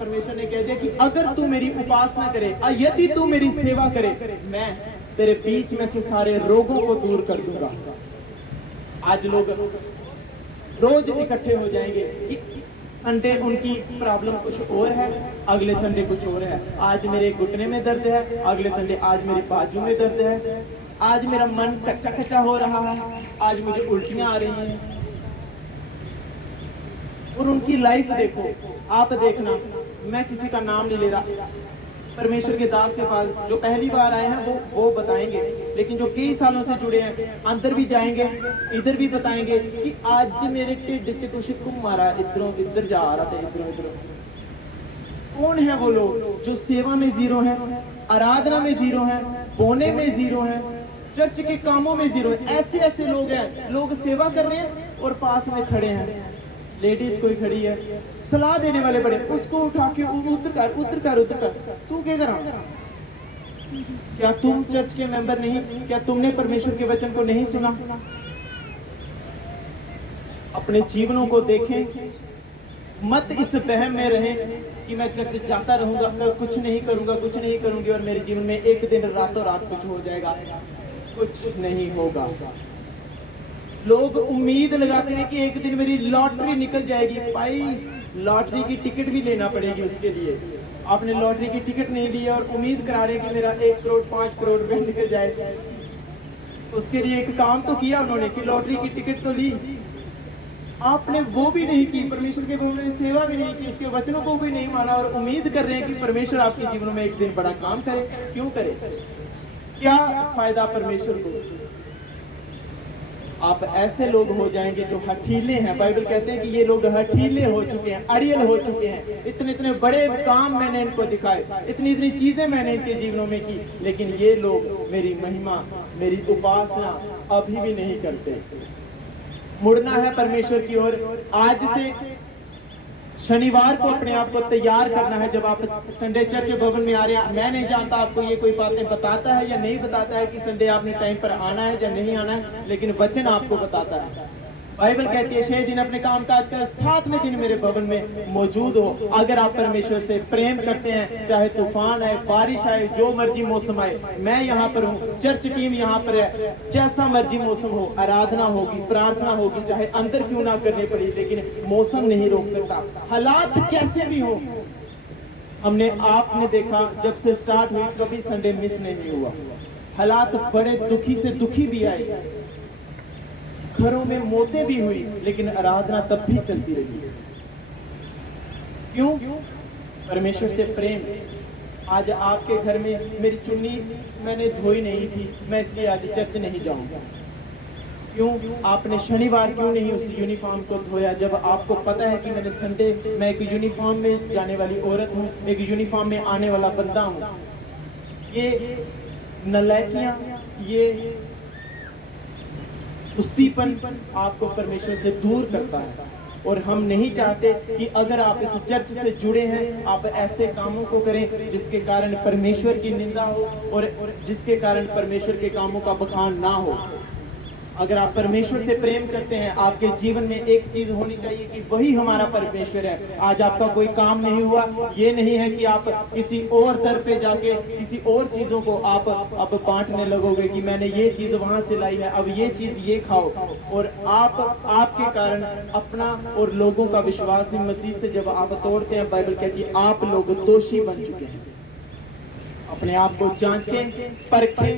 परमेश्वर ने कह दिया कि अगर तू मेरी उपासना करे, यदि तू मेरी सेवा करे, मैं तेरे बीच में से सारे रोगों को दूर कर दूंगा। आज लोग रोज इकट्ठे हो जाएंगे, संडे उनकी प्रॉब्लम कुछ और है, अगले संडे कुछ और है। आज मेरे घुटने में दर्द है, अगले संडे आज मेरी बाजू में दर्द है, आज मेरा मन कच्चा कच्चा हो रहा है, आज मुझे उल्टियां आ रही हैं। और उनकी लाइफ देखो, आप देखना, मैं किसी का नाम नहीं ले रहा, परमेश्वर के दास के पास जो पहली बार आए हैं वो बताएंगे, लेकिन जो कई सालों से जुड़े हैं अंदर भी जाएंगे, इधर भी बताएंगे कि आज मेरे ढिड च कुछ घूम मारा, इधरों इधर जा रहा था, इधरों इधरों। कौन है वो लोग जो सेवा में जीरो हैं, आराधना में जीरो हैं, बोने में जीरो हैं, चर्च के कामों में जीरो है? ऐसे ऐसे लोग हैं, लोग सेवा कर रहे हैं और पास में खड़े हैं, लेडीज कोई खड़ी है, सलाह देने वाले बड़े, उसको उठा के उतर कर तू क्या कर रहा? क्या तुम चर्च के मेंबर नहीं? क्या तुमने परमेश्वर के वचन को नहीं सुना? अपने जीवनों को देखें, मत इस वहम में रहे कि मैं चर्च जाता रहूंगा, मैं कुछ नहीं करूंगा, कुछ नहीं करूंगी और मेरे जीवन में एक दिन रातों रात कुछ हो जाएगा। कुछ नहीं होगा। लोग उम्मीद लगाते हैं कि एक दिन मेरी लॉटरी निकल जाएगी। भाई, लॉटरी की टिकट भी लेना पड़ेगी उसके लिए। आपने लॉटरी की टिकट नहीं ली और उम्मीद करा रहे कि मेरा 1 करोड़ 5 करोड़ रुपए निकल जाए। उसके लिए एक काम तो किया उन्होंने कि लॉटरी की टिकट तो ली, आपने वो भी नहीं की, परमेश्वर के भवन में सेवा भी नहीं की, उसके वचनों को भी नहीं माना और उम्मीद कर रहे हैं कि परमेश्वर आपके जीवन में एक दिन बड़ा काम करे। क्यों करे? क्या फायदा परमेश्वर को? आप ऐसे लोग हो जाएंगे जो हठीले हैं। बाइबल कहते हैं कि ये लोग हठीले हो चुके हैं, अड़ियल हो चुके हैं। इतने इतने बड़े काम मैंने इनको दिखाए, इतनी इतनी चीजें मैंने इनके जीवनों में की, लेकिन ये लोग मेरी महिमा, मेरी उपासना अभी भी नहीं करते। मुड़ना है परमेश्वर की ओर। आज से शनिवार को अपने आप को तैयार करना है। जब आप संडे चर्च भवन में आ रहे हैं, मैं नहीं जानता आपको ये कोई बातें बताता है या नहीं बताता है कि संडे आपने टाइम पर आना है या नहीं आना है, लेकिन वचन आपको बताता है। बाइबल कहती है 6 दिन अपने काम काज कर, 7वें दिन मेरे भवन में मौजूद हो। अगर आप परमेश्वर से प्रेम करते हैं, चाहे तूफान आए, बारिश आए, जो मर्जी मौसम आए, मैं यहाँ पर हूँ, चर्च टीम यहाँ पर है, जैसा मर्जी मौसम हो, आराधना होगी, प्रार्थना होगी, चाहे अंदर क्यों ना करनी पड़ी, लेकिन मौसम नहीं रोक सकता। हालात कैसे भी हो, आपने देखा जब से स्टार्ट हुई कभी संडे मिस नहीं हुआ। हालात बड़े दुखी से दुखी भी आए, घरों में मौतें भी हुई, लेकिन आराधना तब भी चलती रही। क्यों? परमेश्वर से प्रेम। आज आपके घर में मेरी चुन्नी मैंने धोई नहीं थी, मैं इसलिए आज चर्च नहीं जाऊंगा। क्यों आपने शनिवार क्यों नहीं उस यूनिफॉर्म को धोया, जब आपको पता है कि मैंने संडे, मैं एक यूनिफॉर्म में जाने वाली औरत हूँ, एक यूनिफॉर्म में आने वाला बंदा हूँ। ये नालायकियां, ये सुस्तीपन आपको परमेश्वर से दूर करता है। और हम नहीं चाहते कि अगर आप इस चर्च से जुड़े हैं, आप ऐसे कामों को करें जिसके कारण परमेश्वर की निंदा हो और जिसके कारण परमेश्वर के कामों का बखान ना हो। अगर आप परमेश्वर से प्रेम करते हैं, आपके जीवन में एक चीज होनी चाहिए कि वही हमारा परमेश्वर है। आज आपका कोई काम नहीं हुआ, ये नहीं है कि आप किसी और दर पे जाके किसी और चीजों को आप अब बांटने लगोगे कि मैंने ये चीज वहां से लाई है, अब ये चीज ये खाओ। और आपके कारण अपना और लोगों का विश्वास भी मसीह से जब आप तोड़ते हैं, बाइबल कहती है आप लोग दोषी बन चुके हैं। अपने आप को जांचें, परखें,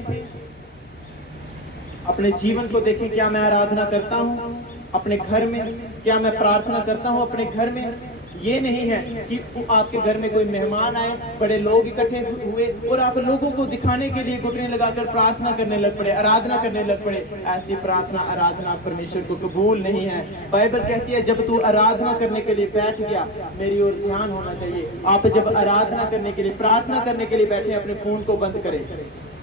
अपने जीवन को देखें, क्या मैं आराधना करता हूं अपने घर में, क्या मैं प्रार्थना करता हूं अपने घर में। ये नहीं है कि आपके घर में कोई मेहमान आए, बड़े लोग इकट्ठे हुए और आप लोगों को दिखाने के लिए घुटने लगाकर प्रार्थना करने लग पड़े, आराधना करने लग पड़े। ऐसी प्रार्थना आराधना परमेश्वर को कबूल नहीं है। बाइबल कहती है जब तू आराधना करने के लिए बैठ गया, मेरी ओर ध्यान होना चाहिए। आप जब आराधना करने के लिए, प्रार्थना करने के लिए बैठे, अपने फोन को बंद करें,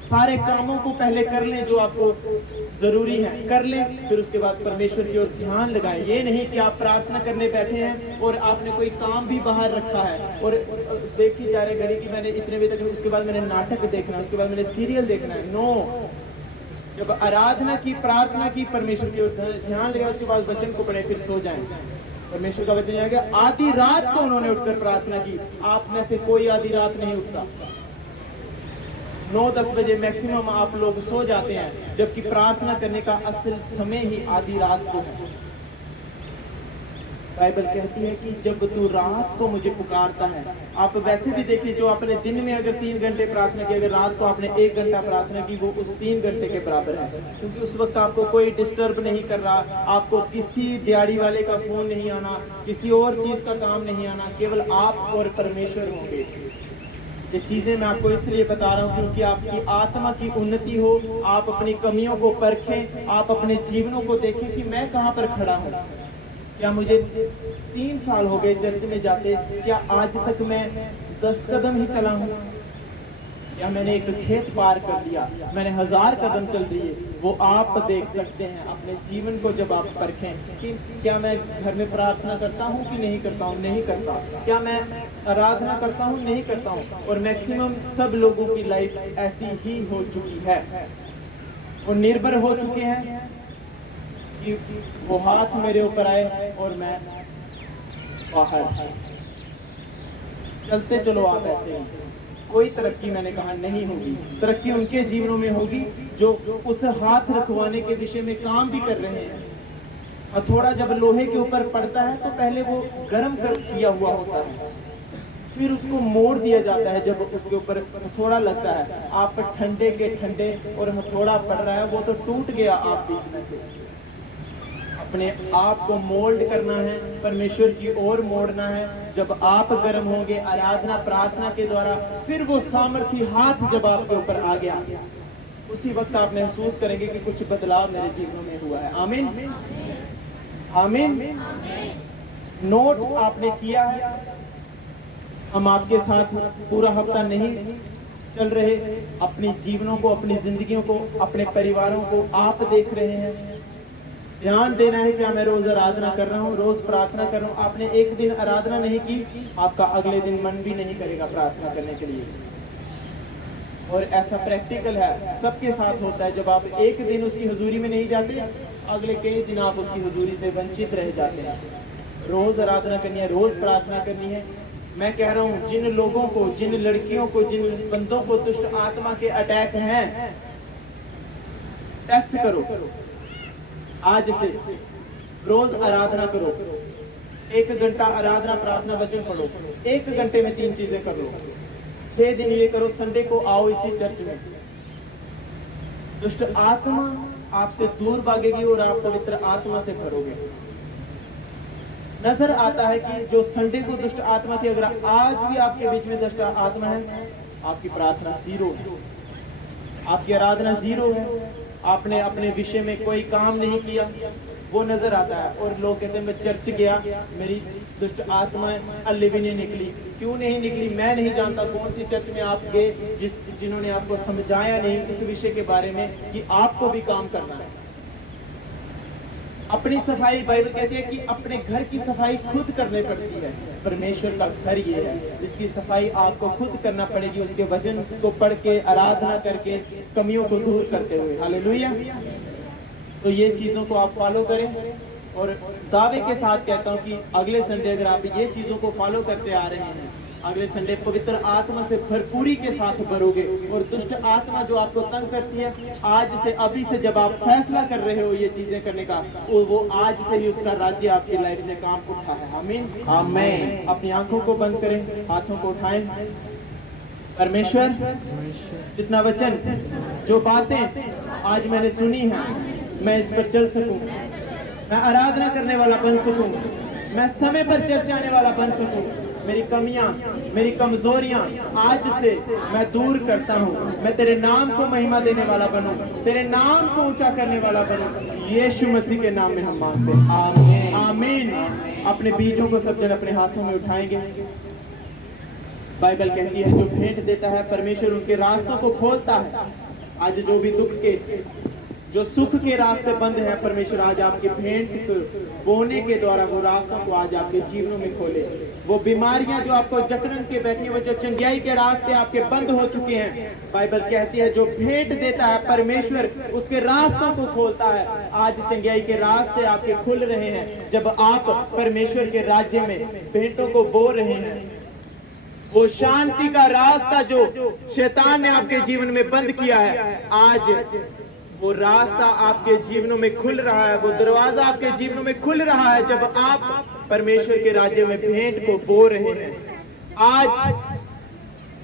सारे कामों को पहले कर लें जो आपको जरूरी है, कर लें, फिर उसके बाद परमेश्वर की ओर ध्यान लगाएं। ये नहीं कि आप प्रार्थना करने बैठे हैं और आपने कोई काम भी बाहर रखा है और देखी जा रही घड़ी कि मैंने इतने बजे तक, उसके बाद मैंने नाटक देखना है, उसके बाद मैंने सीरियल देखना है। नो, जब आराधना की, प्रार्थना की, परमेश्वर की ओर ध्यान लगाए, उसके बाद वचन को पढ़े, फिर सो जाएं। परमेश्वर का वचन आएगा, आधी रात को उन्होंने उठकर प्रार्थना की। आप में से कोई आधी रात नहीं उठता। 9-10 बजे मैक्सिमम आप लोग सो जाते हैं, जबकि प्रार्थना करने का असल समय ही आधी रात को है। बाइबल कहती है कि जब तू रात को मुझे पुकारता है, आप वैसे भी देखिए, जो आपने दिन में अगर 3 घंटे प्रार्थना की, अगर रात को आपने 1 घंटा प्रार्थना की, वो उस 3 घंटे के बराबर है। क्योंकि उस वक्त आपको कोई डिस्टर्ब नहीं कर रहा, आपको किसी दिहाड़ी वाले का फोन नहीं आना, किसी और चीज का काम नहीं आना, केवल आप और परमेश्वर होंगे। ये चीजें मैं आपको इसलिए बता रहा हूँ क्योंकि आपकी आत्मा की उन्नति हो। आप अपनी कमियों को परखें, आप अपने जीवनों को देखें कि मैं कहाँ पर खड़ा हूँ। क्या मुझे 3 साल हो गए चर्च में जाते, क्या आज तक मैं 10 कदम ही चला हूँ, या मैंने एक खेत पार कर लिया, मैंने 1000 कदम चल रही है। वो आप देख सकते हैं अपने जीवन को जब आप परखें कि क्या मैं घर में प्रार्थना करता हूँ कि नहीं करता हूँ, नहीं करता। क्या मैं आराधना करता हूँ, नहीं करता हूँ। और मैक्सिमम सब लोगों की लाइफ ऐसी ही हो चुकी है, वो निर्भर हो चुके हैं कि वो हाथ मेरे ऊपर आए और मैं बाहर। चलते चलो आप ऐसे ही, कोई तरक्की मैंने कहा नहीं होगी। तरक्की उनके जीवनों में होगी जो उस हाथ रखवाने के विषय में काम भी कर रहे हैं। हथौड़ा जब लोहे के ऊपर पड़ता है तो पहले वो गर्म कर किया हुआ होता है, फिर उसको मोड़ दिया जाता है। जब उसके ऊपर हथौड़ा लगता है, आप ठंडे के ठंडे और हथौड़ा पड़ रहा है, वो तो टूट गया आप बीच में से। अपने आप को मोल्ड करना है, परमेश्वर की ओर मोड़ना है। जब आप गर्म होंगे आराधना प्रार्थना के द्वारा, फिर वो सामर्थी हाथ जब आपके ऊपर आ गया, उसी वक्त आप महसूस करेंगे कि कुछ बदलाव मेरे जीवन में हुआ है। आमीन, आमीन। नोट आपने किया है, हम आपके साथ पूरा हफ्ता नहीं चल रहे। अपनी जीवनों को, अपनी जिंदगियों को, अपने परिवारों को आप देख रहे हैं। ध्यान देना है, क्या मैं रोज आराधना कर रहा हूँ, रोज प्रार्थना कर रहा हूँ। आपने एक दिन आराधना नहीं की, आपका अगले दिन मन भी नहीं करेगा प्रार्थना करने के लिए। और ऐसा प्रैक्टिकल है, सबके साथ होता है। जब आप एक दिन उसकी हुजूरी में नहीं जाते, अगले कई दिन आप उसकी हुजूरी से वंचित रह जाते हैं। रोज आराधना करनी है, रोज प्रार्थना करनी है। मैं कह रहा हूँ, जिन लोगों को, जिन लड़कियों को, जिन बंदों को दुष्ट आत्मा के अटैक हैं, टेस्ट करो। आज से रोज आराधना करो, 1 घंटा आराधना प्रार्थना वचन पढ़ो, 1 घंटे में 3 चीजें कर लो। 6 दिन ये करो, संडे को आओ इसी चर्च में। दुष्ट आत्मा आपसे दूर भागेगी और आप पवित्र आत्मा से भरोगे। नजर आता है कि जो संडे को दुष्ट आत्मा थी, अगर आज भी आपके बीच में दुष्ट आत्मा है, आपकी प्रार्थना जीरो है, आपकी आराधना जीरो है, आपने अपने विषय में कोई काम नहीं किया, वो नजर आता है। और लोग कहते हैं मैं चर्च गया, मेरी दुष्ट आत्मा अल्ले भी नहीं निकली। क्यों नहीं निकली? मैं नहीं जानता कौन सी चर्च में आप गए जिन्होंने आपको समझाया नहीं इस विषय के बारे में कि आपको भी काम करना है। अपनी सफाई, बाइबल कहती है कि अपने घर की सफाई खुद करनी पड़ती है। परमेश्वर का घर ये है, इसकी सफाई आपको खुद करना पड़ेगी, उसके वचन को पढ़ के, आराधना करके, कमियों को दूर करते हुए। हालेलुया। तो ये चीजों को आप फॉलो करें, और दावे के साथ कहता हूँ कि अगले संडे अगर आप ये चीजों को फॉलो करते आ रहे हैं, अगले संडे पवित्र आत्मा से भरपूरी के साथ भरोगे। और दुष्ट आत्मा जो आपको तंग करती है, आज से, अभी से जब आप फैसला कर रहे हो ये चीजें करने का, वो आज से ही उसका राज्य आपकी लाइफ से काम उठा है। आमीन, आमीन। अपनी आंखों को बंद करें, हाथों को उठाएं। परमेश्वर, जितना वचन, जो बातें आज मैंने सुनी है, मैं इस पर चल सकूं, मैं आराधना करने वाला बन सकूं, मैं समय पर चर्च आने वाला बन सकूं। मेरी कमियां, मेरी कमजोरियां आज से मैं दूर करता हूं। मैं तेरे नाम को महिमा देने वाला बनूं, तेरे नाम को ऊंचा करने वाला बनूं। यीशु मसीह के नाम में हम मांगते हैं, आमीन, आमीन। अपने बीजों को सब जन अपने हाथों में उठाएंगे। बाइबल कहती है जो भेंट देता है परमेश्वर उनके रास्तों को खोलता है। आज जो भी दुख के, जो सुख के रास्ते बंद हैं, परमेश्वर आज आपकी भेंट बोने के द्वारा वो रास्तों को आज आपके जीवनों में खोले। वो बीमारियां जो आपको जकड़न के बैठी है, वो जो चंगियाई के रास्ते आपके बंद हो चुके हैं, बाइबल कहती है जो भेंट देता है परमेश्वर उसके रास्तों को खोलता है। आज चंगियाई के रास्ते आपके खुल रहे हैं जब आप परमेश्वर के राज्य में भेंटों को बो रहे हैं। वो शांति का रास्ता जो शैतान ने आपके जीवन में बंद किया है, आज वो रास्ता आपके जीवनों में खुल रहा है, वो दरवाजा आपके जीवनों में खुल रहा है जब आप परमेश्वर के राज्य में भेंट को बो रहे हैं। आज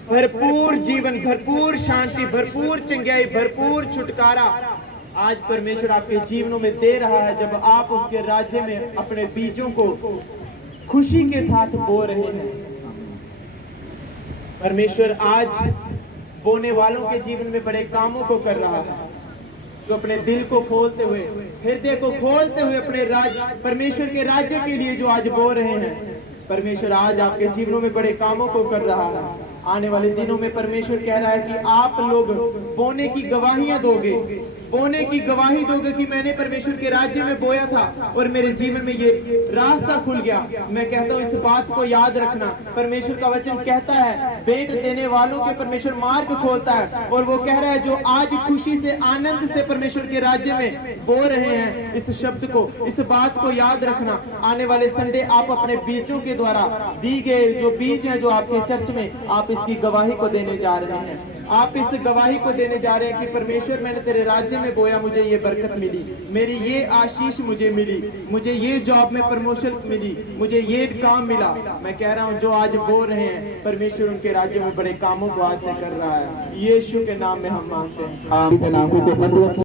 भरपूर जीवन, भरपूर शांति, भरपूर चंगाई, भरपूर छुटकारा आज परमेश्वर आपके जीवनों में दे रहा है जब आप उसके राज्य में अपने बीजों को खुशी के साथ बो रहे हैं। परमेश्वर आज बोने वालों के जीवन में बड़े कामों को कर रहा है, जो अपने दिल को खोलते हुए, हृदय को खोलते हुए अपने राज्य, परमेश्वर के राज्य के लिए जो आज बो रहे हैं, परमेश्वर आज आपके जीवनों में बड़े कामों को कर रहा है। आने वाले दिनों में परमेश्वर कह रहा है कि आप लोग बोने की गवाहियां दोगे, बोने की गवाही दोगे कि मैंने परमेश्वर के राज्य में बोया था और मेरे जीवन में ये रास्ता खुल गया। मैं कहता हूँ इस बात को याद रखना, परमेश्वर का वचन कहता है भेंट देने वालों के परमेश्वर मार्ग खोलता है, और वो कह रहा है जो आज खुशी से, आनंद से परमेश्वर के राज्य में बो रहे हैं, इस शब्द को, इस बात को याद रखना। आने वाले संडे आप अपने बीजों के द्वारा दी गए जो बीज हैं, जो आपके चर्च में, आप इसकी गवाही को देने जा रहे हैं। आप इस गवाही को देने जा रहे हैं कि परमेश्वर मैंने तेरे राज्य में बोया, मुझे ये बरकत मिली, मेरी ये आशीष मुझे मिली, मुझे ये जॉब में प्रमोशन मिली, मुझे ये काम मिला। मैं कह रहा हूँ जो आज बो रहे हैं, परमेश्वर उनके राज्य में बड़े कामों को आज से कर रहा है। यीशु के नाम में हम मांगते हैं।